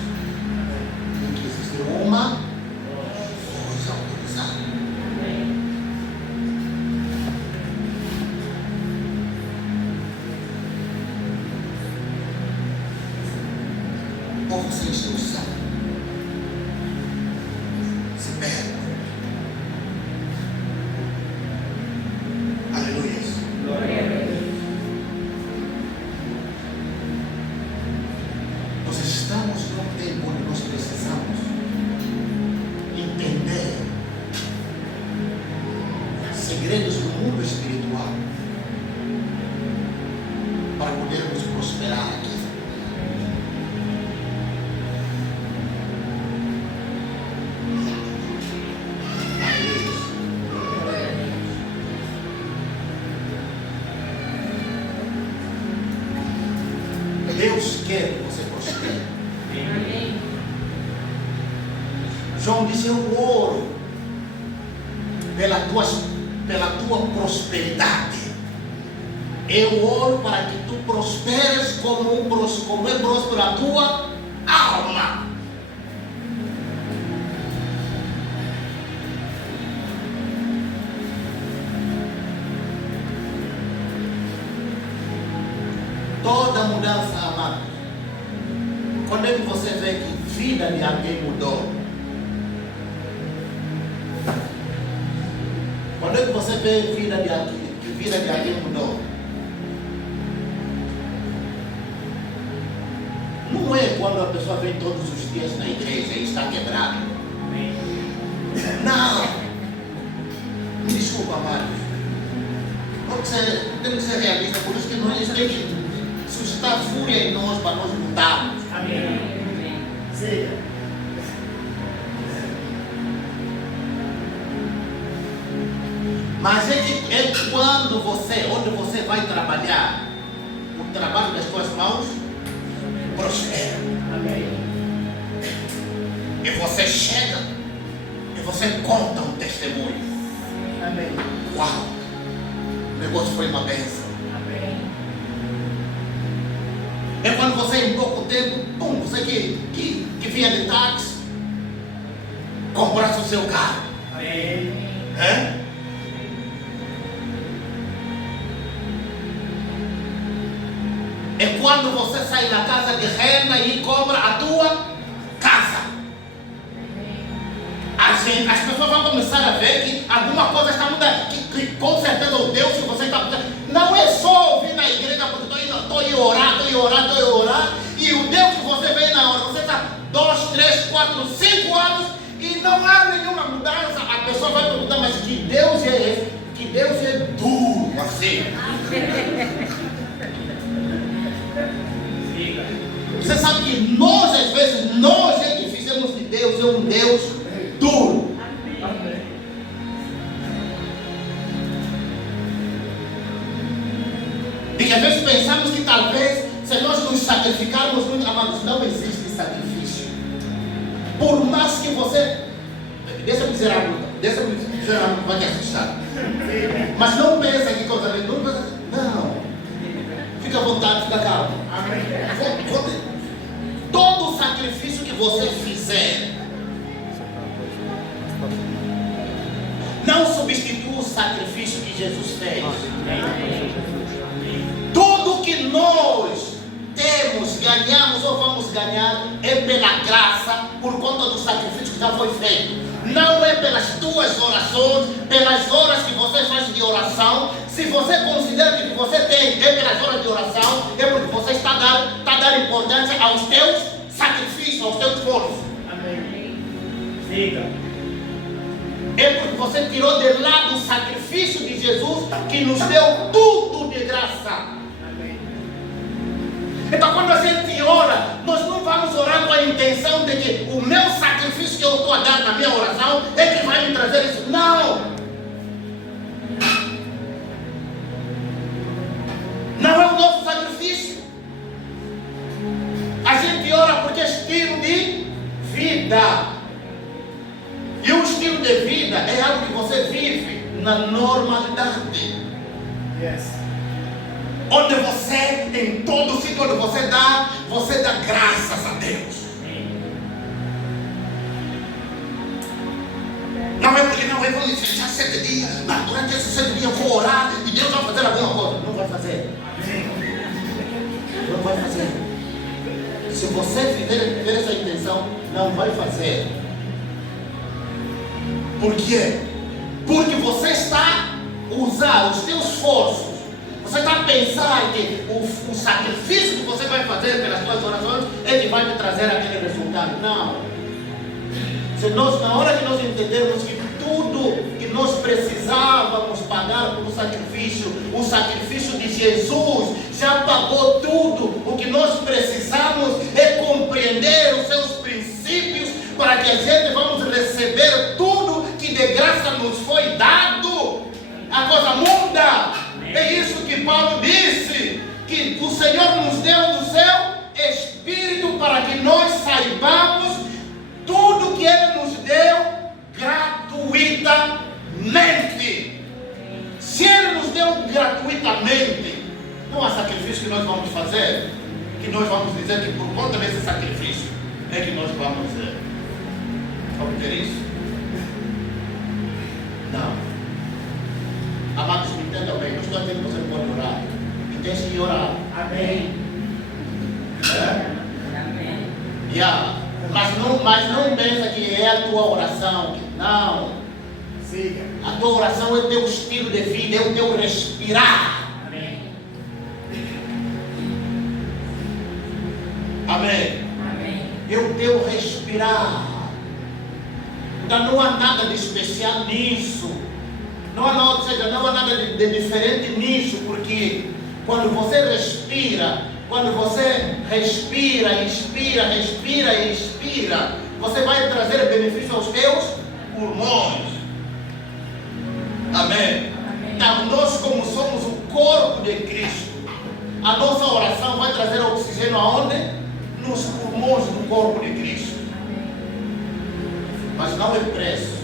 Tem que existir uma voz autorizada. Povo sem instrução se perde. Aleluia. Nós estamos num tempo onde nós precisamos entender segredos do mundo espiritual para podermos prosperar aqui. Deus quer que você prospere. Amém. João disse: eu oro pela tua prosperidade. Eu oro para que tu prosperes como é próspero a tua alma. Toda mudança, amado. Quando é que você vê que a vida de alguém mudou? Quando é que você vê que a vida de alguém mudou? Não é quando a pessoa vem todos os dias na igreja e está quebrado. Não. Me desculpa, amados. Temos que ser realistas, por isso que nós temos que suscitar fúria em nós para nós mudarmos. Amém. Sim. Mas é quando onde você vai trabalhar, o trabalho das tuas mãos prospera. Amém. E você chega e você conta um testemunho. Amém. Uau! O negócio foi uma bênção. Amém. É quando você em pouco tempo, você que vinha de táxi, comprasse o seu carro. Amém. É? É quando você sai da casa de renda e compra a tua casa. As pessoas vão começar a ver que alguma coisa está mudando. Que com certeza o Deus que você está mudando. Não é só vir na igreja porque estou a orar. E o Deus que você vê na hora, você está 2, 3, 4, 5 anos e não há nenhuma mudança. A pessoa vai perguntar, mas que Deus é esse? Que Deus é duro assim. Você sabe que nós, às vezes, nós é que fizemos de Deus um Deus duro. Amém. E que às vezes pensamos que talvez, se nós nos sacrificarmos muito, amados, não existe sacrifício. Por mais que você... Deixa-me dizer algo, vai te assustar. Mas não pensa que coisa... Não. Fica à vontade, fica calmo. Amém. Todo sacrifício que você fizer não substitua o sacrifício que Jesus fez. Tudo que nós temos, ganhamos ou vamos ganhar é pela graça, por conta do sacrifício que já foi feito. Não é pelas tuas orações, pelas horas que você faz de oração. Se você considera que você tem é pelas horas de oração, é porque você está dando importância aos teus sacrifícios, aos teus esforços. Amém. Siga. É porque você tirou de lado o sacrifício de Jesus que nos deu tudo de graça. Amém. Então quando a gente ora, nós não vamos orar com a intenção de que o meu sacrifício que eu estou a dar na minha oração é que vai me trazer isso. Não! Não é o nosso sacrifício. A gente ora porque é estilo de vida. E o estilo de vida é algo que você vive na normalidade. Yes. Onde você, em todo sítio onde você dá graças a Deus. Não é porque eu vou fechar 7 dias, mas durante esses 7 dias eu vou orar e Deus vai fazer alguma coisa. Não vai fazer. Não vai fazer. Se você tiver essa intenção, não vai fazer. Por quê? Porque você está a usar os seus esforços. Você está a pensar que o sacrifício que você vai fazer pelas suas orações é que vai te trazer aquele resultado. Não. Na hora que nós entendermos que tudo que nós precisávamos pagar por o sacrifício de Jesus já pagou tudo. O que nós precisamos é compreender os seus princípios para que a gente vamos receber tudo que de graça nos foi dado. A coisa muda. É isso que Paulo disse, que o Senhor nos deu do seu Espírito para que nós saibamos tudo que Ele nos deu gratuitamente. Se Ele nos deu gratuitamente, não há sacrifício que nós vamos fazer, que nós vamos dizer que por conta desse sacrifício é que nós vamos obter isso. Não. Amados, me entendam bem, não estou dizendo que você não pode orar. E tem que orar. Amém. Yeah. Mas não pensa que é a tua oração. Não. Siga. A tua oração é o teu estilo de vida, é o teu respirar. Amém. Amém. Amém. É o teu respirar. Então não há nada de especial nisso. Não há nada, ou seja, não há nada de diferente nisso, porque quando você respira, inspira e expira, você vai trazer benefício aos teus pulmões. Amém? Então nós, como somos o corpo de Cristo, a nossa oração vai trazer oxigênio aonde? Nos pulmões do corpo de Cristo. Mas não é preço.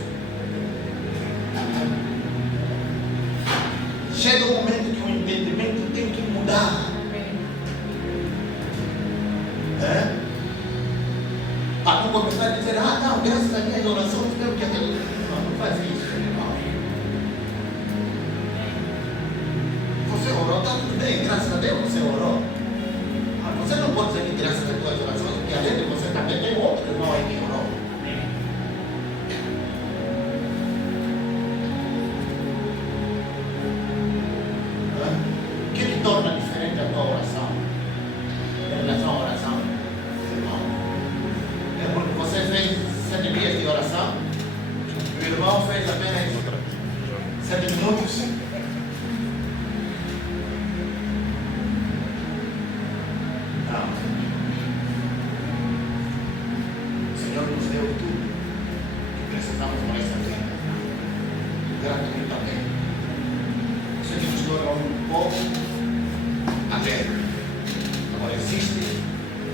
Chega um momento que o entendimento tem que mudar. Para não começar a dizer, não, graças a minha oração, espero que aquele. Não faz isso, irmão. Você orou, está tudo bem, graças a Deus você orou. Mas você não pode dizer que graças a tuas orações, porque além de você também tem outro irmão aí que orou. O que torna diferente a tua oração em relação à oração, irmão? É porque você fez 7 dias de oração e o irmão fez apenas 7 minutos. Não. O Senhor nos deu tudo que precisamos para essa vida, gratuitamente. Isso aqui nos torna um povo alegre. Agora, existem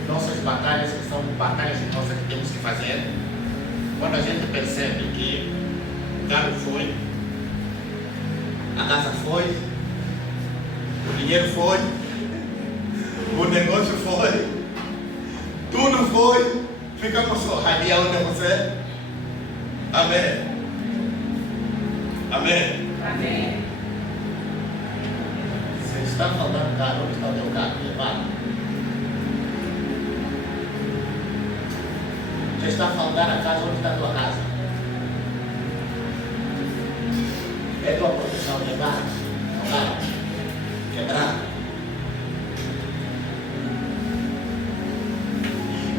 nossas batalhas que são batalhas nossas que temos que fazer. Quando a gente percebe que o carro foi, a casa foi, o dinheiro foi, o negócio foi, tudo foi, ficamos só. Ali é onde você. Amém. Amém. Amém. Se está faltando carro, onde está o teu carro? Levado. Se está faltando a casa, onde está a tua casa? É tua proteção levada, não carro, quebrado.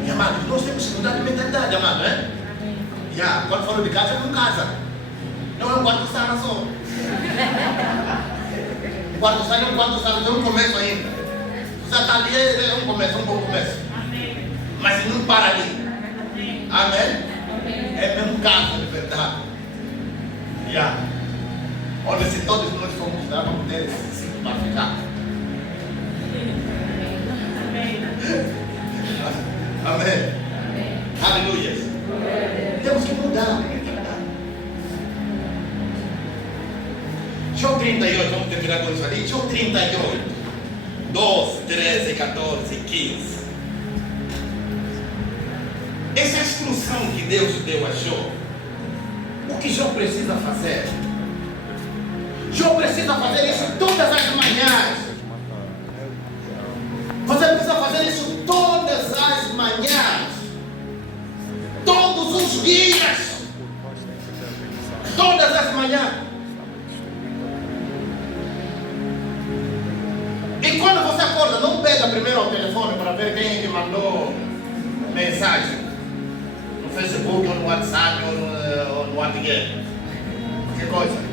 E amados, nós temos que mudar de mentalidade, amado, né? Quando falou de casa, não casa. Não é um quarto-sala só. Um quarto-sala é um quarto-sala, é um começo ainda. Você está ali, é um começo, um bom começo. Mas não para ali. Amém? É mesmo casa de verdade. Olha, se todos nós formos lá, vamos ter esse ciclo para ficar. Amém? Aleluia. Temos que mudar. João 38, vamos terminar com isso ali. João 38, 12, 13, 14, 15. Essa é a instrução que Deus deu a Jó. O que Jó precisa fazer? Jó precisa fazer isso todas as manhãs. Você precisa fazer isso todas as manhãs. Todos os dias. Todas as manhãs. E quando você acorda, não pega primeiro o telefone para ver quem é que mandou mensagem. No Facebook, ou no WhatsApp, ou no WhatsApp. Que coisa?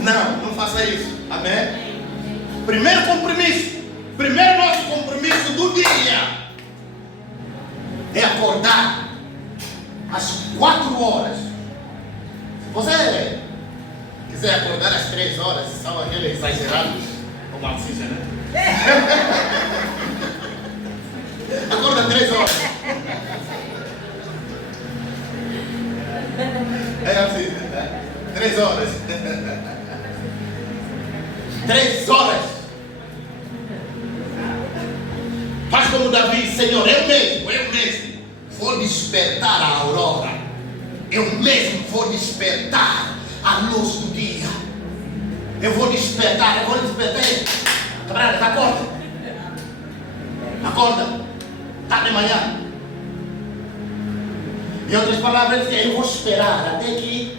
Não faça isso. Amém? Primeiro compromisso. Primeiro nosso compromisso do dia é acordar às 4 horas. Se você quiser acordar às 3 horas, são aqueles exagerados, como a Cícia, né? Acorda 3 horas. É assim, né? 3 horas. 3 horas. Faz como Davi, Senhor, eu mesmo vou despertar a aurora. Eu mesmo vou despertar a luz do dia. Eu vou despertar. Camaradas, acorda. Acorda. Está de manhã. Em outras palavras, ele dizia, eu vou esperar até que,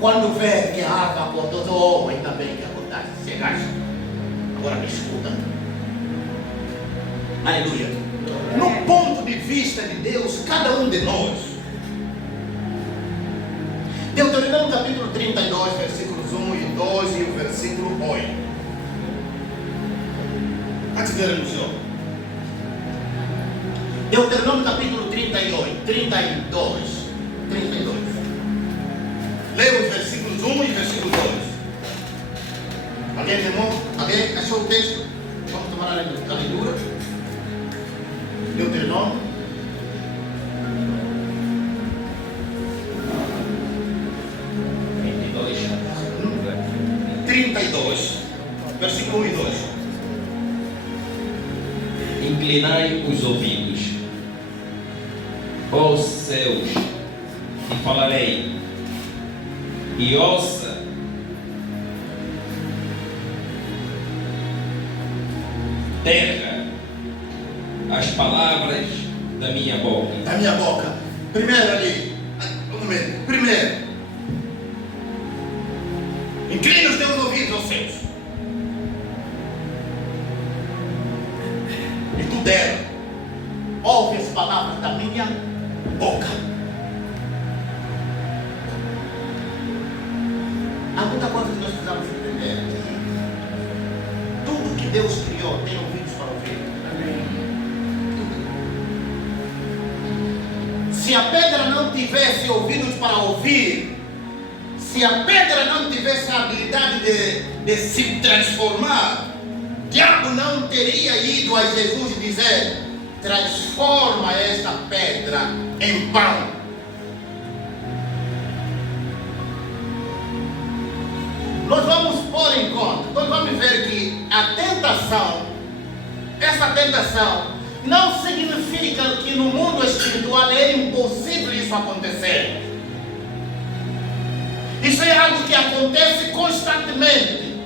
quando ver que a água acordou, ainda bem que acordaste, chegaste. Agora me escuta. Aleluia. No ponto de vista de Deus, cada um de nós. Deuteronômio capítulo 32, versículos 1 e 2 e o versículo 8. Antes de lermos o jogo. Deuteronômio capítulo 32. Leia os versículos 1 e versículo 2. Alguém irmão? Alguém achou o texto? Vamos tomar a leitura. Deuteronômio. Versículo 1 e 2. Inclinai os ouvidos, ó céus, e falarei, e ouça terra as palavras da minha boca. Da minha boca. Primeiro ali. Um momento. Primeiro. Inclina os teus ouvidos aos céus. E tu dera. Ouve as palavras da minha boca. Há muita coisa que nós precisamos entender. Tudo que Deus criou tem ouvidos para ouvir. Se a pedra não tivesse ouvidos para ouvir, se a pedra não tivesse a habilidade de se transformar, o diabo não teria ido a Jesus dizer: transforma esta pedra em pão. Nós vamos pôr em conta, nós vamos ver que a tentação, essa tentação, não significa que no mundo espiritual é impossível isso acontecer. Isso é algo que acontece constantemente.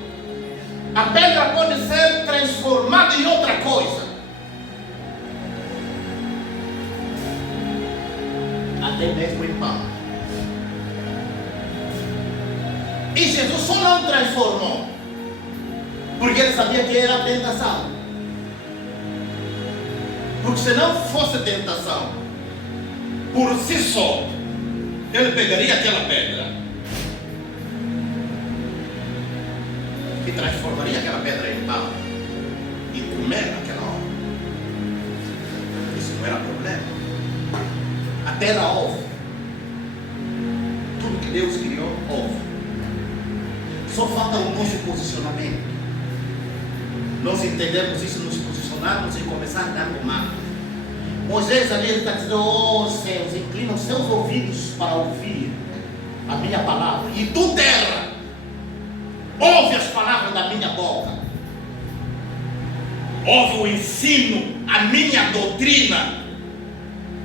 A pedra pode ser transformada em outra coisa. Até mesmo em pão. E Jesus só não transformou porque ele sabia que era a tentação. Porque se não fosse tentação, por si só, ele pegaria aquela pedra e transformaria aquela pedra em pão e comer naquela hora. Isso não era problema. A terra ouve. Tudo que Deus criou, ouve. Só falta o nosso posicionamento. Nós entendemos isso, nos posicionarmos e começar a dar comando. Moisés ali está dizendo: oh céus, inclina os seus ouvidos para ouvir a minha palavra. E tu, terra, ouve as palavras da minha boca. Ouve o ensino, a minha doutrina.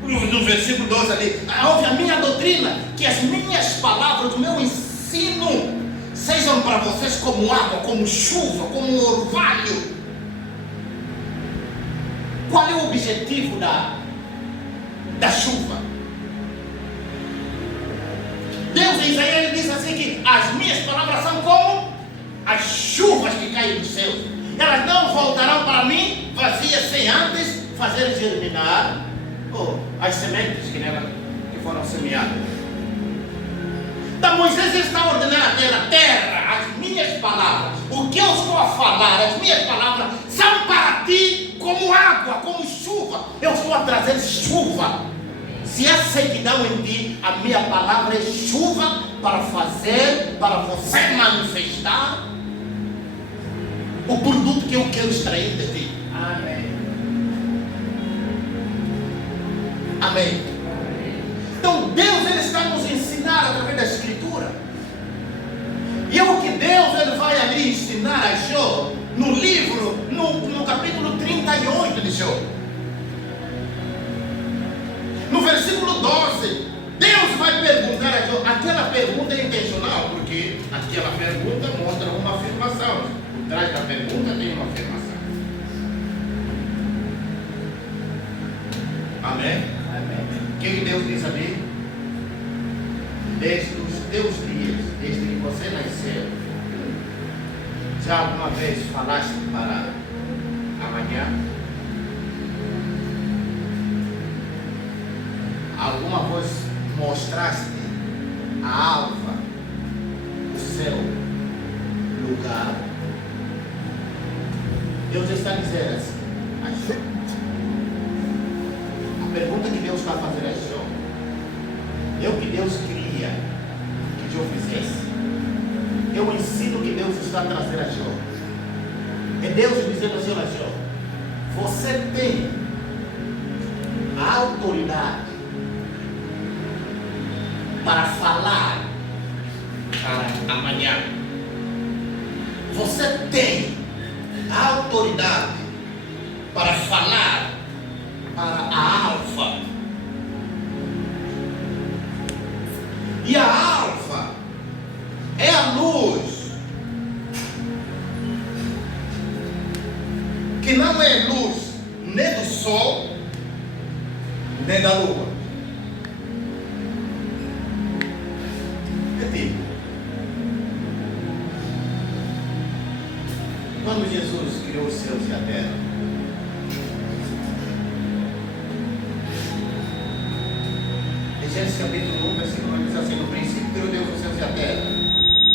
No versículo 12 ali, ouve a minha doutrina, que as minhas palavras, o meu ensino, sejam para vocês como água, como chuva, como orvalho. Qual é o objetivo da chuva? Deus em Isaías ele diz assim que as minhas palavras são como as chuvas que caem dos céus. Elas não voltarão para mim vazias sem antes fazer germinar as sementes que foram semeadas. Então Moisés está ordenando a terra, as minhas palavras, o que eu estou a falar, as minhas palavras são para ti como água, como chuva. Eu estou a trazer chuva. Se há sequidão em ti, a minha palavra é chuva para fazer, para você manifestar o produto que eu quero extrair de ti. Amém. Amém. Então Deus ele está nos ensinar através da Escritura. E é o que Deus ele vai ali ensinar a Jó no livro, no capítulo 38 de Jó. No versículo 12, Deus vai perguntar a Jó. Aquela pergunta é intencional, porque aquela pergunta mostra uma afirmação. trás da pergunta tem uma afirmação. Amém? O que Deus diz ali? Desde os teus dias, desde que você nasceu, já alguma vez falaste para amanhã? Alguma vez mostraste a alva, o seu lugar? Deus está dizendo assim, a Jó. A pergunta que Deus está fazendo a Jó é o que Deus queria que Jó fizesse. É o ensino que Deus está trazendo a Jó. É Deus dizendo assim a Jó: você tem a autoridade para falar para amanhã. Você tem a autoridade para falar para a alfa. E a alfa é a luz que não é luz nem do sol nem da lua. Quando Jesus criou os céus e a terra, em Gênesis capítulo 1, versículo 1 diz assim: no princípio criou Deus os céus e a terra.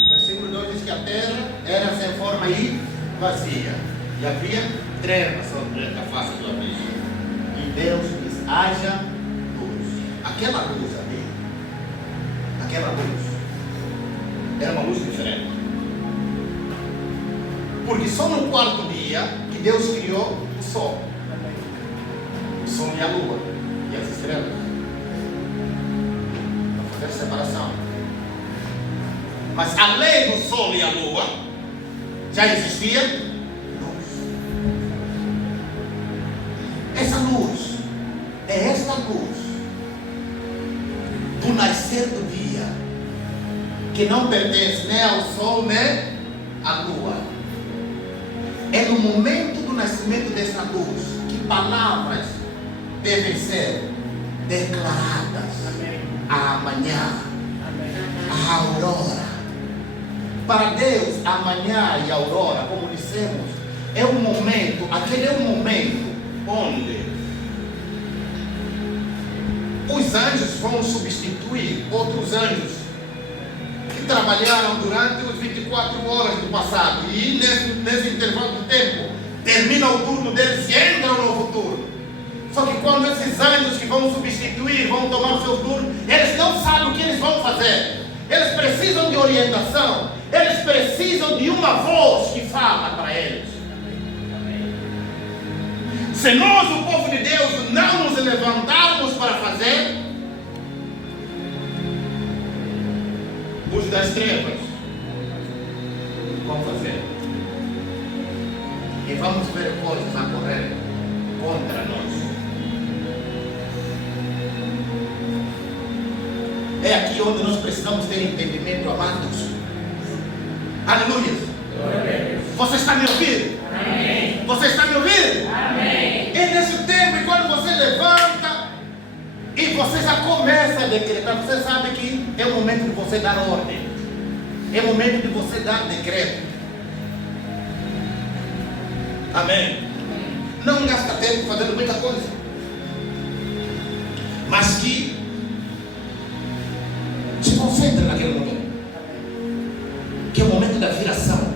Versículo 2 diz que a terra era sem forma e vazia, e havia trevas sobre a face do abismo. E Deus diz: haja luz. Aquela luz ali, aquela luz, era uma luz diferente. Porque só no quarto dia que Deus criou o sol. O sol e a lua e as estrelas. Para fazer separação. Mas além do sol e a lua, já existia luz. Essa luz é esta luz do nascer do dia, que não pertence nem ao sol nem à lua. É no momento do nascimento dessa luz que palavras devem ser declaradas. Amanhã, a aurora. Para Deus, amanhã e a aurora, como dissemos, é um momento, aquele é um momento onde os anjos vão substituir outros anjos que trabalharam durante os 24 horas do passado, e nesse intervalo de tempo termina o turno deles e entra um novo turno. Só que quando esses anjos que vão substituir, vão tomar o seu turno, eles não sabem o que eles vão fazer. Eles precisam de orientação, eles precisam de uma voz que fala para eles. Se nós, o povo de Deus, não nos levantarmos para fazer, os das trevas vão fazer. E vamos ver coisas a correr contra nós. É aqui onde nós precisamos ter entendimento, amados. Aleluia. Você está me ouvindo? Amém. Você está me ouvindo? Amém. É nesse tempo, e quando você levanta e você já começa a decretar, você sabe que é o momento de você dar ordem. É o momento de você dar decreto. Amém. Não gasta tempo fazendo muita coisa, mas que se concentre naquele momento, que é o momento da viração,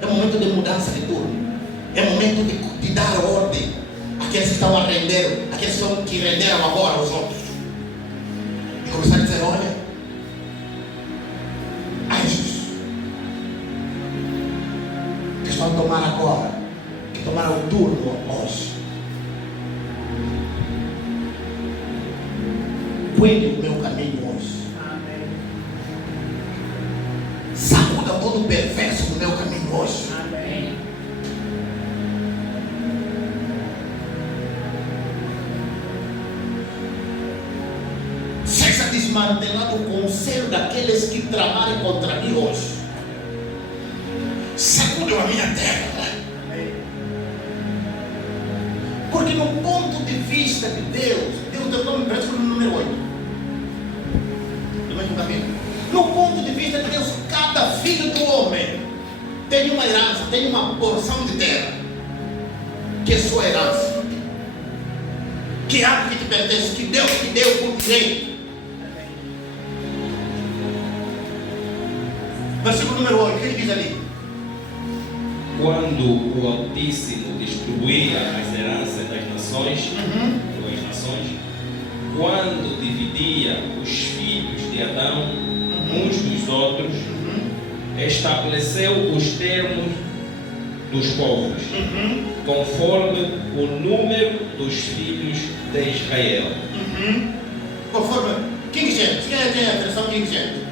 é o momento de mudança de turno, é o momento de dar ordem àqueles que estão a render, àqueles que renderam agora aos outros, e começar a dizer: olha, anjos que estão a tomar agora, que tomaram o turno hoje, cuide do meu caminho hoje. Sacuda todo o perverso do meu caminho hoje. Amém. Seja desmantelado o conselho daqueles que trabalham contra mim hoje. Sacuda deu a minha terra. Porque no ponto de vista de Deus deu nome, versículo número 8. Do mesmo capítulo. No ponto de vista de Deus, cada filho do homem tem uma herança, tem uma porção de terra, que é sua herança, que é algo que te pertence, que Deus te deu por direito. Versículo número 8, o que ele diz ali? Quando o Altíssimo distribuía as heranças das nações, quando dividia os filhos de Adão uns dos outros, estabeleceu os termos dos povos, conforme o número dos filhos de Israel. Conforme King James. Quem é a versão King James?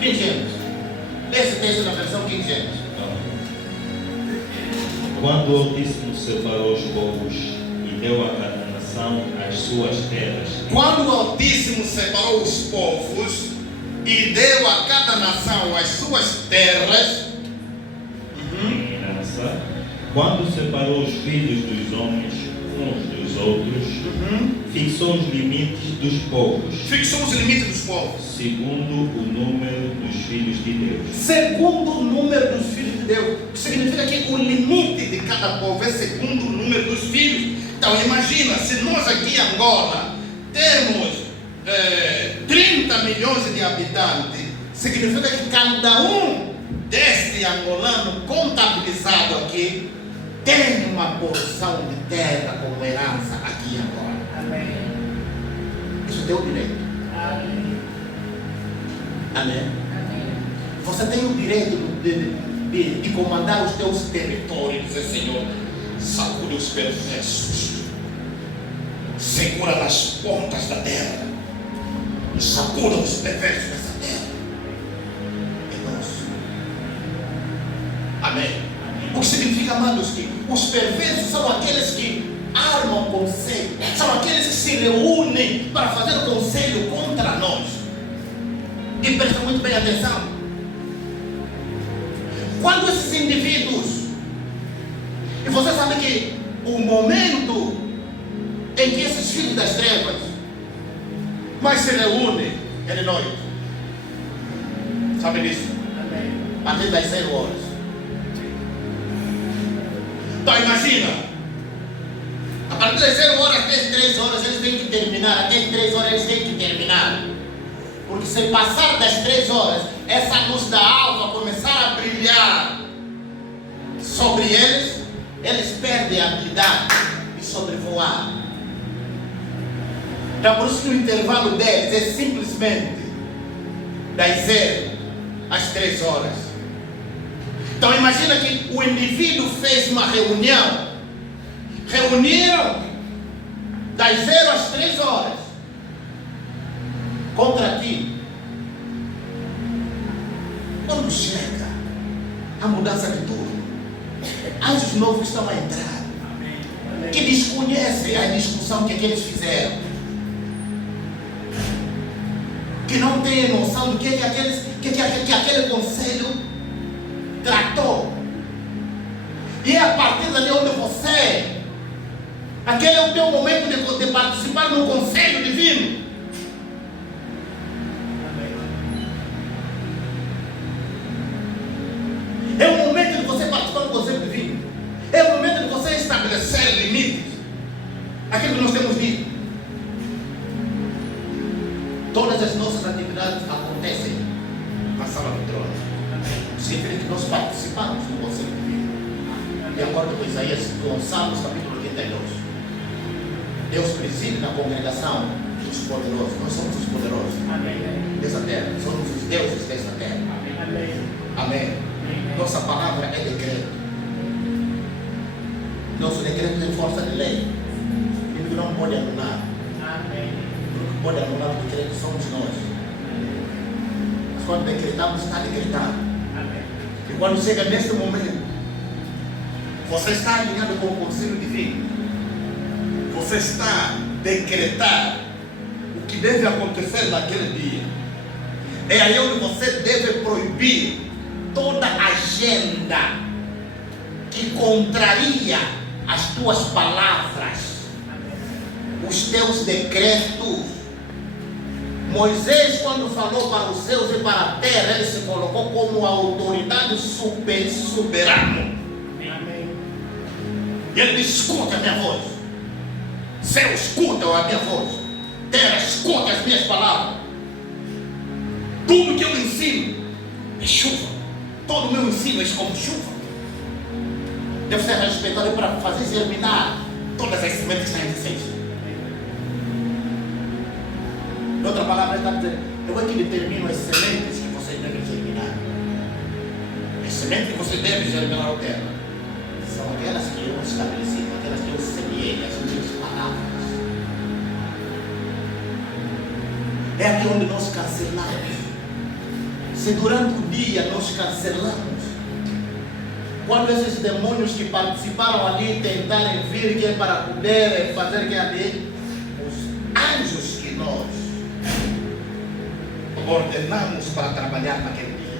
King James. Esse texto na versão King James. Quando o Altíssimo separou os povos e deu a cada nação as suas terras. Quando o Altíssimo separou os povos e deu a cada nação as suas terras. Em herança. Quando separou os filhos dos homens uns dos outros, fixou os limites dos povos. Fixou os limites dos povos. Segundo o número dos filhos de Deus. Segundo o número dos filhos de Deus. Que significa que o limite de cada povo é segundo o número dos filhos. Então imagina, se nós aqui em Angola temos 30 milhões de habitantes, significa que cada um deste angolano contabilizado aqui tem uma porção de terra como herança aqui em Angola. Amém. Isso deu direito. Amém. Amém. Você tem o direito de comandar os teus territórios e dizer: Senhor, sacude os perversos, segura nas pontas da terra, sacuda os perversos dessa terra. É nosso. Amém. O que significa, amados, que os perversos são aqueles que armam conselho, são aqueles que se reúnem para fazer o conselho contra nós. E prestem muito bem atenção. Quando esses indivíduos, e você sabe que o momento em que esses filhos das trevas mais se reúnem é de noite. Sabe disso? Amém. A partir das 0 horas. Então imagina, a partir das 0 horas até as 3 horas eles têm que terminar, até as 3 horas eles têm que terminar. Porque se passar das 3 horas, essa luz da alva começar a brilhar sobre eles, eles perdem a habilidade de sobrevoar. Então por isso que o intervalo deles é simplesmente das 0 às 3 horas. Então imagina que o indivíduo fez uma reunião. Reuniram das 0 às 3 horas contra ti. Quando chega a mudança de turno, anjos novos que estão a entrar, que desconhecem a discussão que eles fizeram, que não têm noção do que aquele conselho tratou. E é a partir dali onde você, aquele é o teu momento de participar no conselho divino. É o momento de você participar do conselho divino. É o momento de você estabelecer limites. Aquilo que nós temos dito. Todas as nossas atividades acontecem na sala do trono. Significa que nós participamos do conselho divino. De acordo com Isaías, com Salmos capítulo 82. Deus preside na congregação dos poderosos. Nós somos os poderosos. Amém. Dessa terra. Somos os deuses dessa terra. Amém. Amém. Nossa palavra é decreto. Nosso decreto tem força de lei. Ele não pode anular. Amém. O que pode anular o decreto somos nós. Mas quando decretamos, está decretado. Amém. E quando chega neste momento, você está alinhado com o conselho divino. Você está a decretar o que deve acontecer naquele dia. É aí onde você deve proibir toda agenda que contraria as tuas palavras, os teus decretos. Moisés, quando falou para os céus e para a terra, ele se colocou como a autoridade soberana. Amém. E ele diz: escuta a minha voz. Céu, escuta a minha voz. Terra, escuta as minhas palavras. Tudo que eu ensino é chuva. Todo o meu ensino é como chuva. Deve ser respeitado para fazer germinar todas as sementes que estão em vocês. Em outra palavra, ele está dizendo: eu é que determino as sementes que vocês devem germinar. As sementes que você deve germinar na terra são aquelas que eu estabeleci, aquelas que eu semeei, as minhas palavras. É aqui onde nós cancelamos. Se durante o dia nós cancelamos, quando esses demônios que participaram ali tentarem vir, que é para poder fazer que ali, os anjos que nós ordenamos para trabalhar naquele dia,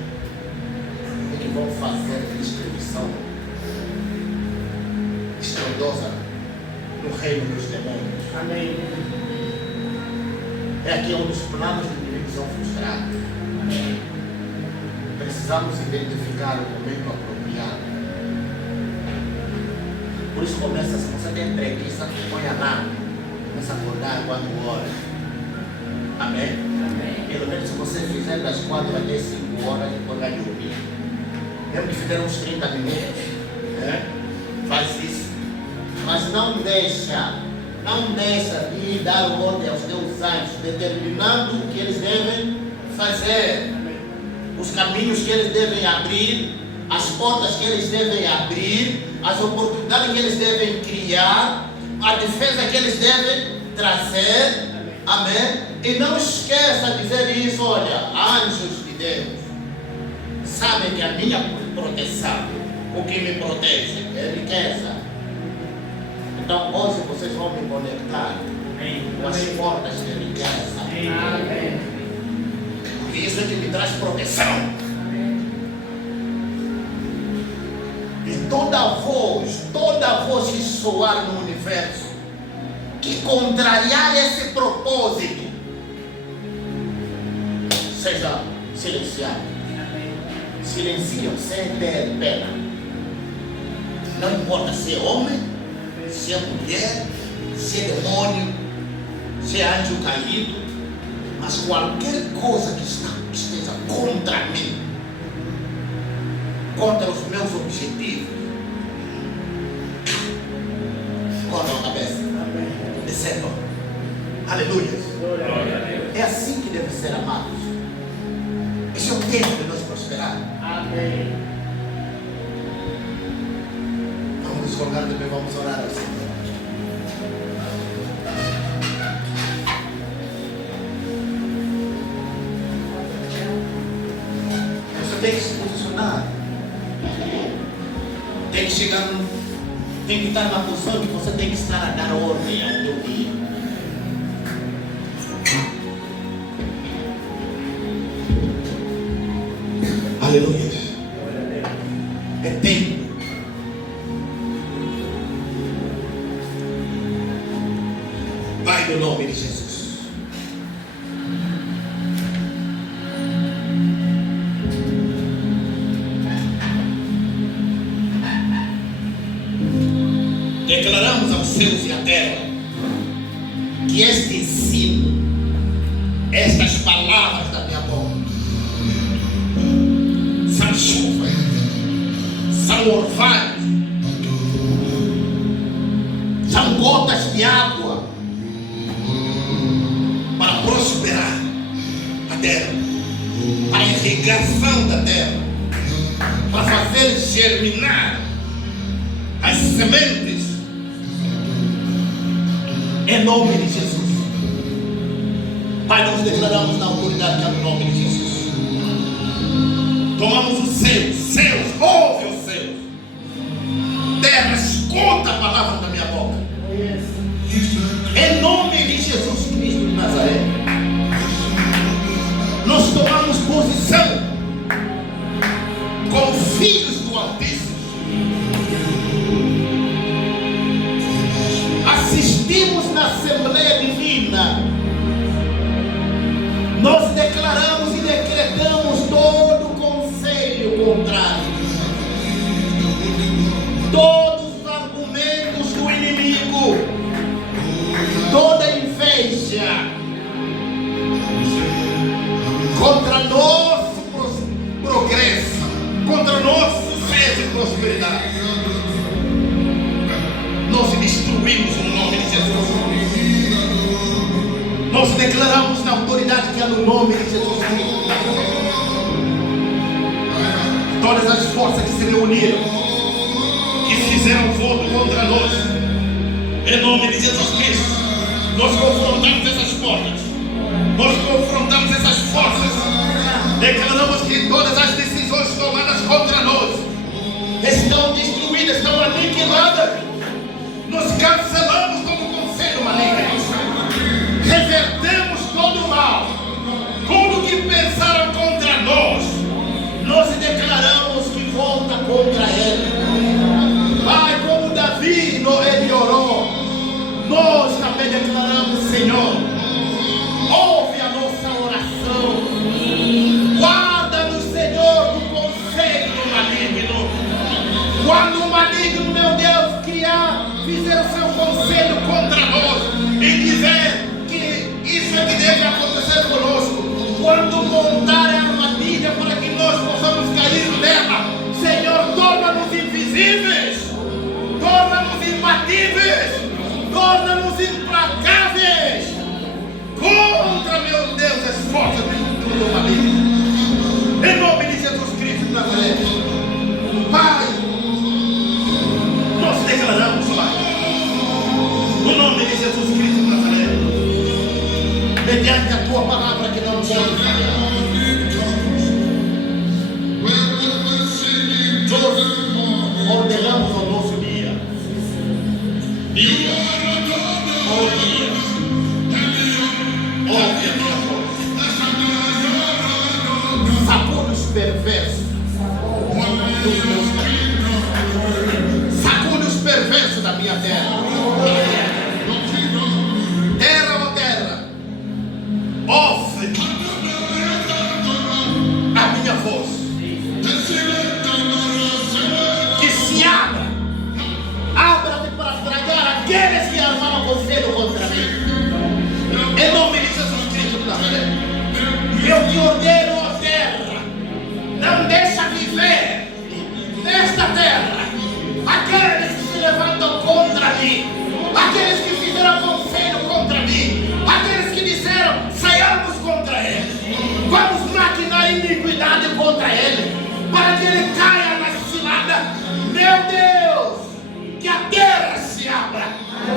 é que vão fazer distribuição estrondosa no reino dos demônios. Amém. É aqui onde os planos do inimigo são frustrados. Precisamos identificar o momento apropriado. Por isso começa, se você tem preguiça, põe alarme. Começa a acordar quando hora. Amém? Amém? Pelo menos se você fizer das 4 até 5 horas, depois vai dormir. Mesmo que fizer uns 30 minutos, né? Faz isso. Mas não deixa de dar ordem aos teus anjos, determinando o que eles devem fazer, os caminhos que eles devem abrir, as portas que eles devem abrir, as oportunidades que eles devem criar, a defesa que eles devem trazer. Amém? E não esqueça de dizer isso: olha, anjos de Deus sabem que a minha proteção, o que me protege é riqueza. Então hoje vocês vão me conectar com as portas de riqueza. Amém. Porque isso é que me traz proteção. E toda voz que soar no universo, que contrariar esse propósito, seja silenciado. Silenciam sem ter pena. Não importa se é homem, se é mulher, se é demônio, se é anjo caído, mas qualquer coisa que esteja contra mim, contra os meus objetivos, cortam a cabeça, descendam. Aleluia. É assim que deve ser, amados. Esse é o tempo de nós prosperar. Amém. Vamos nos colocar de pé, vamos orar ao Senhor. Você tem que se posicionar. Tem que chegar tem que estar na posição que você tem que estar a dar ordem ao teu dia. Aleluia. É tempo. Pai, no nome de Jesus. Declaramos aos céus e à terra que este ensino, estas palavras da minha boca, são chuva, são orvalhos, são gotas de água para prosperar a terra, para a irrigação da terra, para fazer germinar as sementes, em nome de Jesus. Pai, nós declaramos na autoridade que é no nome de Jesus. Tomamos os céus, ouve os céus. Terra, escuta a palavra da minha boca. Em nome de Jesus Cristo de Nazaré, nós tomamos posição como filhos do Altíssimo. Assistimos na Assembleia Divina, nós declaramos e decretamos todo o conselho contrário, todos os argumentos do inimigo, toda inveja contra nosso progresso, contra nosso sucesso e prosperidade. Nós destruímos no nome de Jesus. Nós declaramos na autoridade que é no nome de Jesus Cristo. Todas as forças que se reuniram, que fizeram voto contra nós, em nome de Jesus Cristo, nós confrontamos essas portas, nós confrontamos essas forças, declaramos que todas as decisões tomadas contra nós estão destruídas, estão aniquiladas. Nós cancelamos todo o conselho maligno, revertemos todo o mal, tudo que pensaram contra nós, nós declaramos que volta contra ele. Pai, como Davi ele orou, nós também declaramos, Senhor, ouve a nossa oração, guarda-nos, Senhor, do conselho maligno. Quando o maligno, meu Deus, fizer o seu conselho contra nós e dizer que isso é que deve acontecer conosco, quando montar a armadilha para que nós possamos cair nela, Senhor, torna-nos invisíveis, torna-nos imbatíveis, torna-nos implacáveis contra, meu Deus, as forças do maligno. Em nome de Jesus Cristo de Nazaré, Pai, nós declaramos, Pai, no nome de Jesus Cristo de Nazaré, mediante a tua palavra que não pode falhar, nós ordenamos o nosso dia, ouve a minha voz, sacude os perversos dos meus caminhos, sacude os perversos da minha terra. Terra, ó terra, ouve a minha voz, que se abra-me para tragar aqueles que armaram conselho contra mim. Em nome de Jesus Cristo de Nazaré, eu te ordeno, ó terra, não deixa viver nesta terra aqueles que se levantam contra mim, aqueles que fizeram conselho contra mim, aqueles que disseram, saiamos contra ele, vamos maquinar iniquidade contra ele, para que ele caia na cilada. Meu Deus, que a terra se abra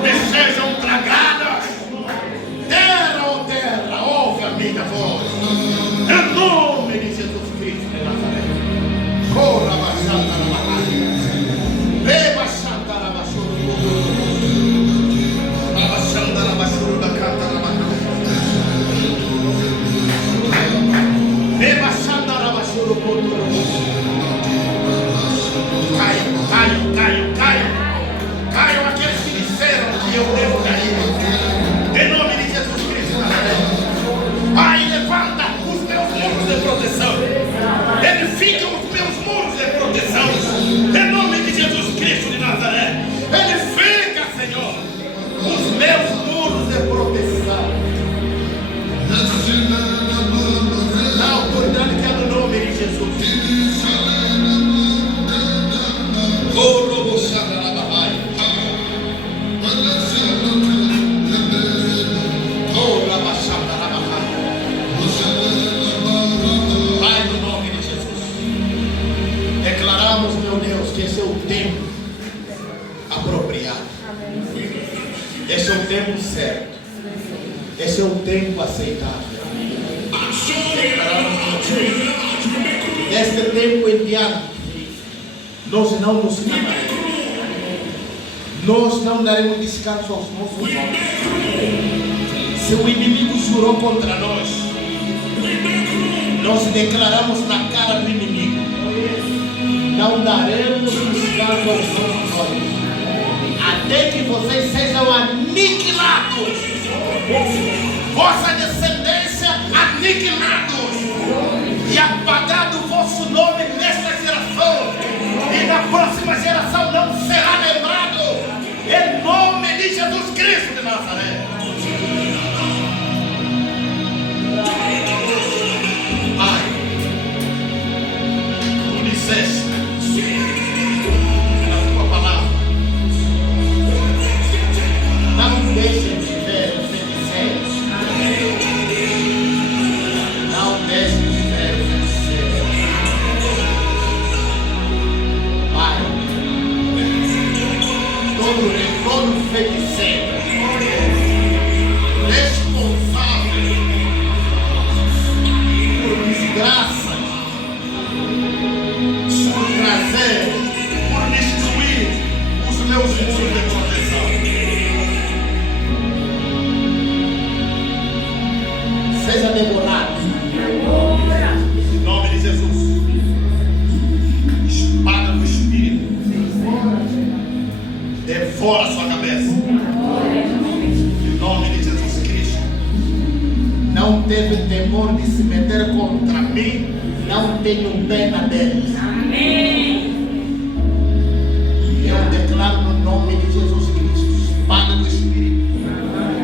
e sejam tragadas. Terra, ó terra, ouve a minha voz, em nome de Jesus Cristo de Nazaré. Corra, baixada na barraca, beba, baixada na baixura, abaixada na baixura da canta na barraca, beba, baixada na baixura, caiam aqueles que disseram que eu devo cair. Em nome de Jesus Cristo de Nazaré, Pai, levanta os meus muros de proteção, edifica os meus muros de proteção, em nome de Jesus Cristo de Nazaré, edifica, Senhor, os meus muros de proteção, na autoridade que é no nome de Jesus. Pai, no nome de Jesus, declaramos, meu Deus, que esse é o tempo apropriado, esse é o tempo certo, esse é o tempo aceitável. Declaramos, meu Deus, neste tempo em diante, nós não nos calaremos, nós não daremos descanso aos nossos olhos. Se o inimigo jurou contra nós, nós declaramos na cara do inimigo declaro com os nossos olhos. Até que vocês sejam aniquilados. Vossa descendência aniquilados. E apagado o vosso nome nesta geração. E na próxima geração não será lembrado. Em nome de Jesus Cristo de Nazaré. Pai, tu disseste na tua palavra, não deixem de ver os feiticeiros. Não deixem de ver os feiticeiros. Pai, todo feiticeiro responsável por desgraça, por trazer, por destruir os meus muros de proteção, seja devorado em nome de Jesus. Espada do Espírito devora a sua cabeça em nome de Jesus Cristo. Não teve temor de se meter contra mim, não tenho pena deles. Amém. Eu declaro no nome de Jesus Cristo, espada do Espírito,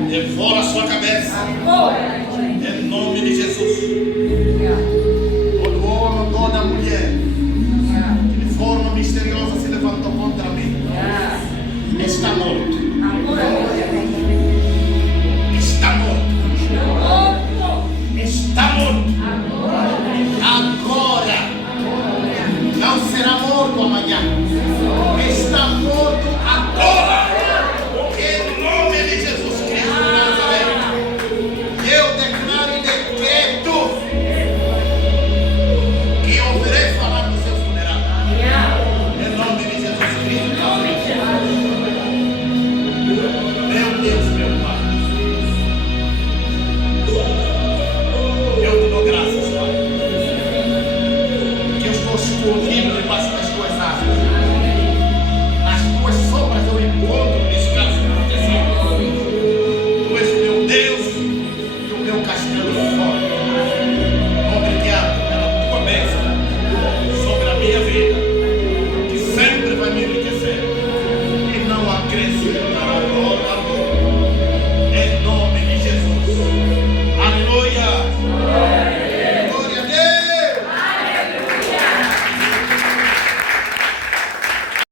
devora a sua cabeça em nome de Jesus. Todo homem, toda mulher que de forma misteriosa se levantou contra mim está morto. Está morto. Está morto. Agora. Não será morto amanhã.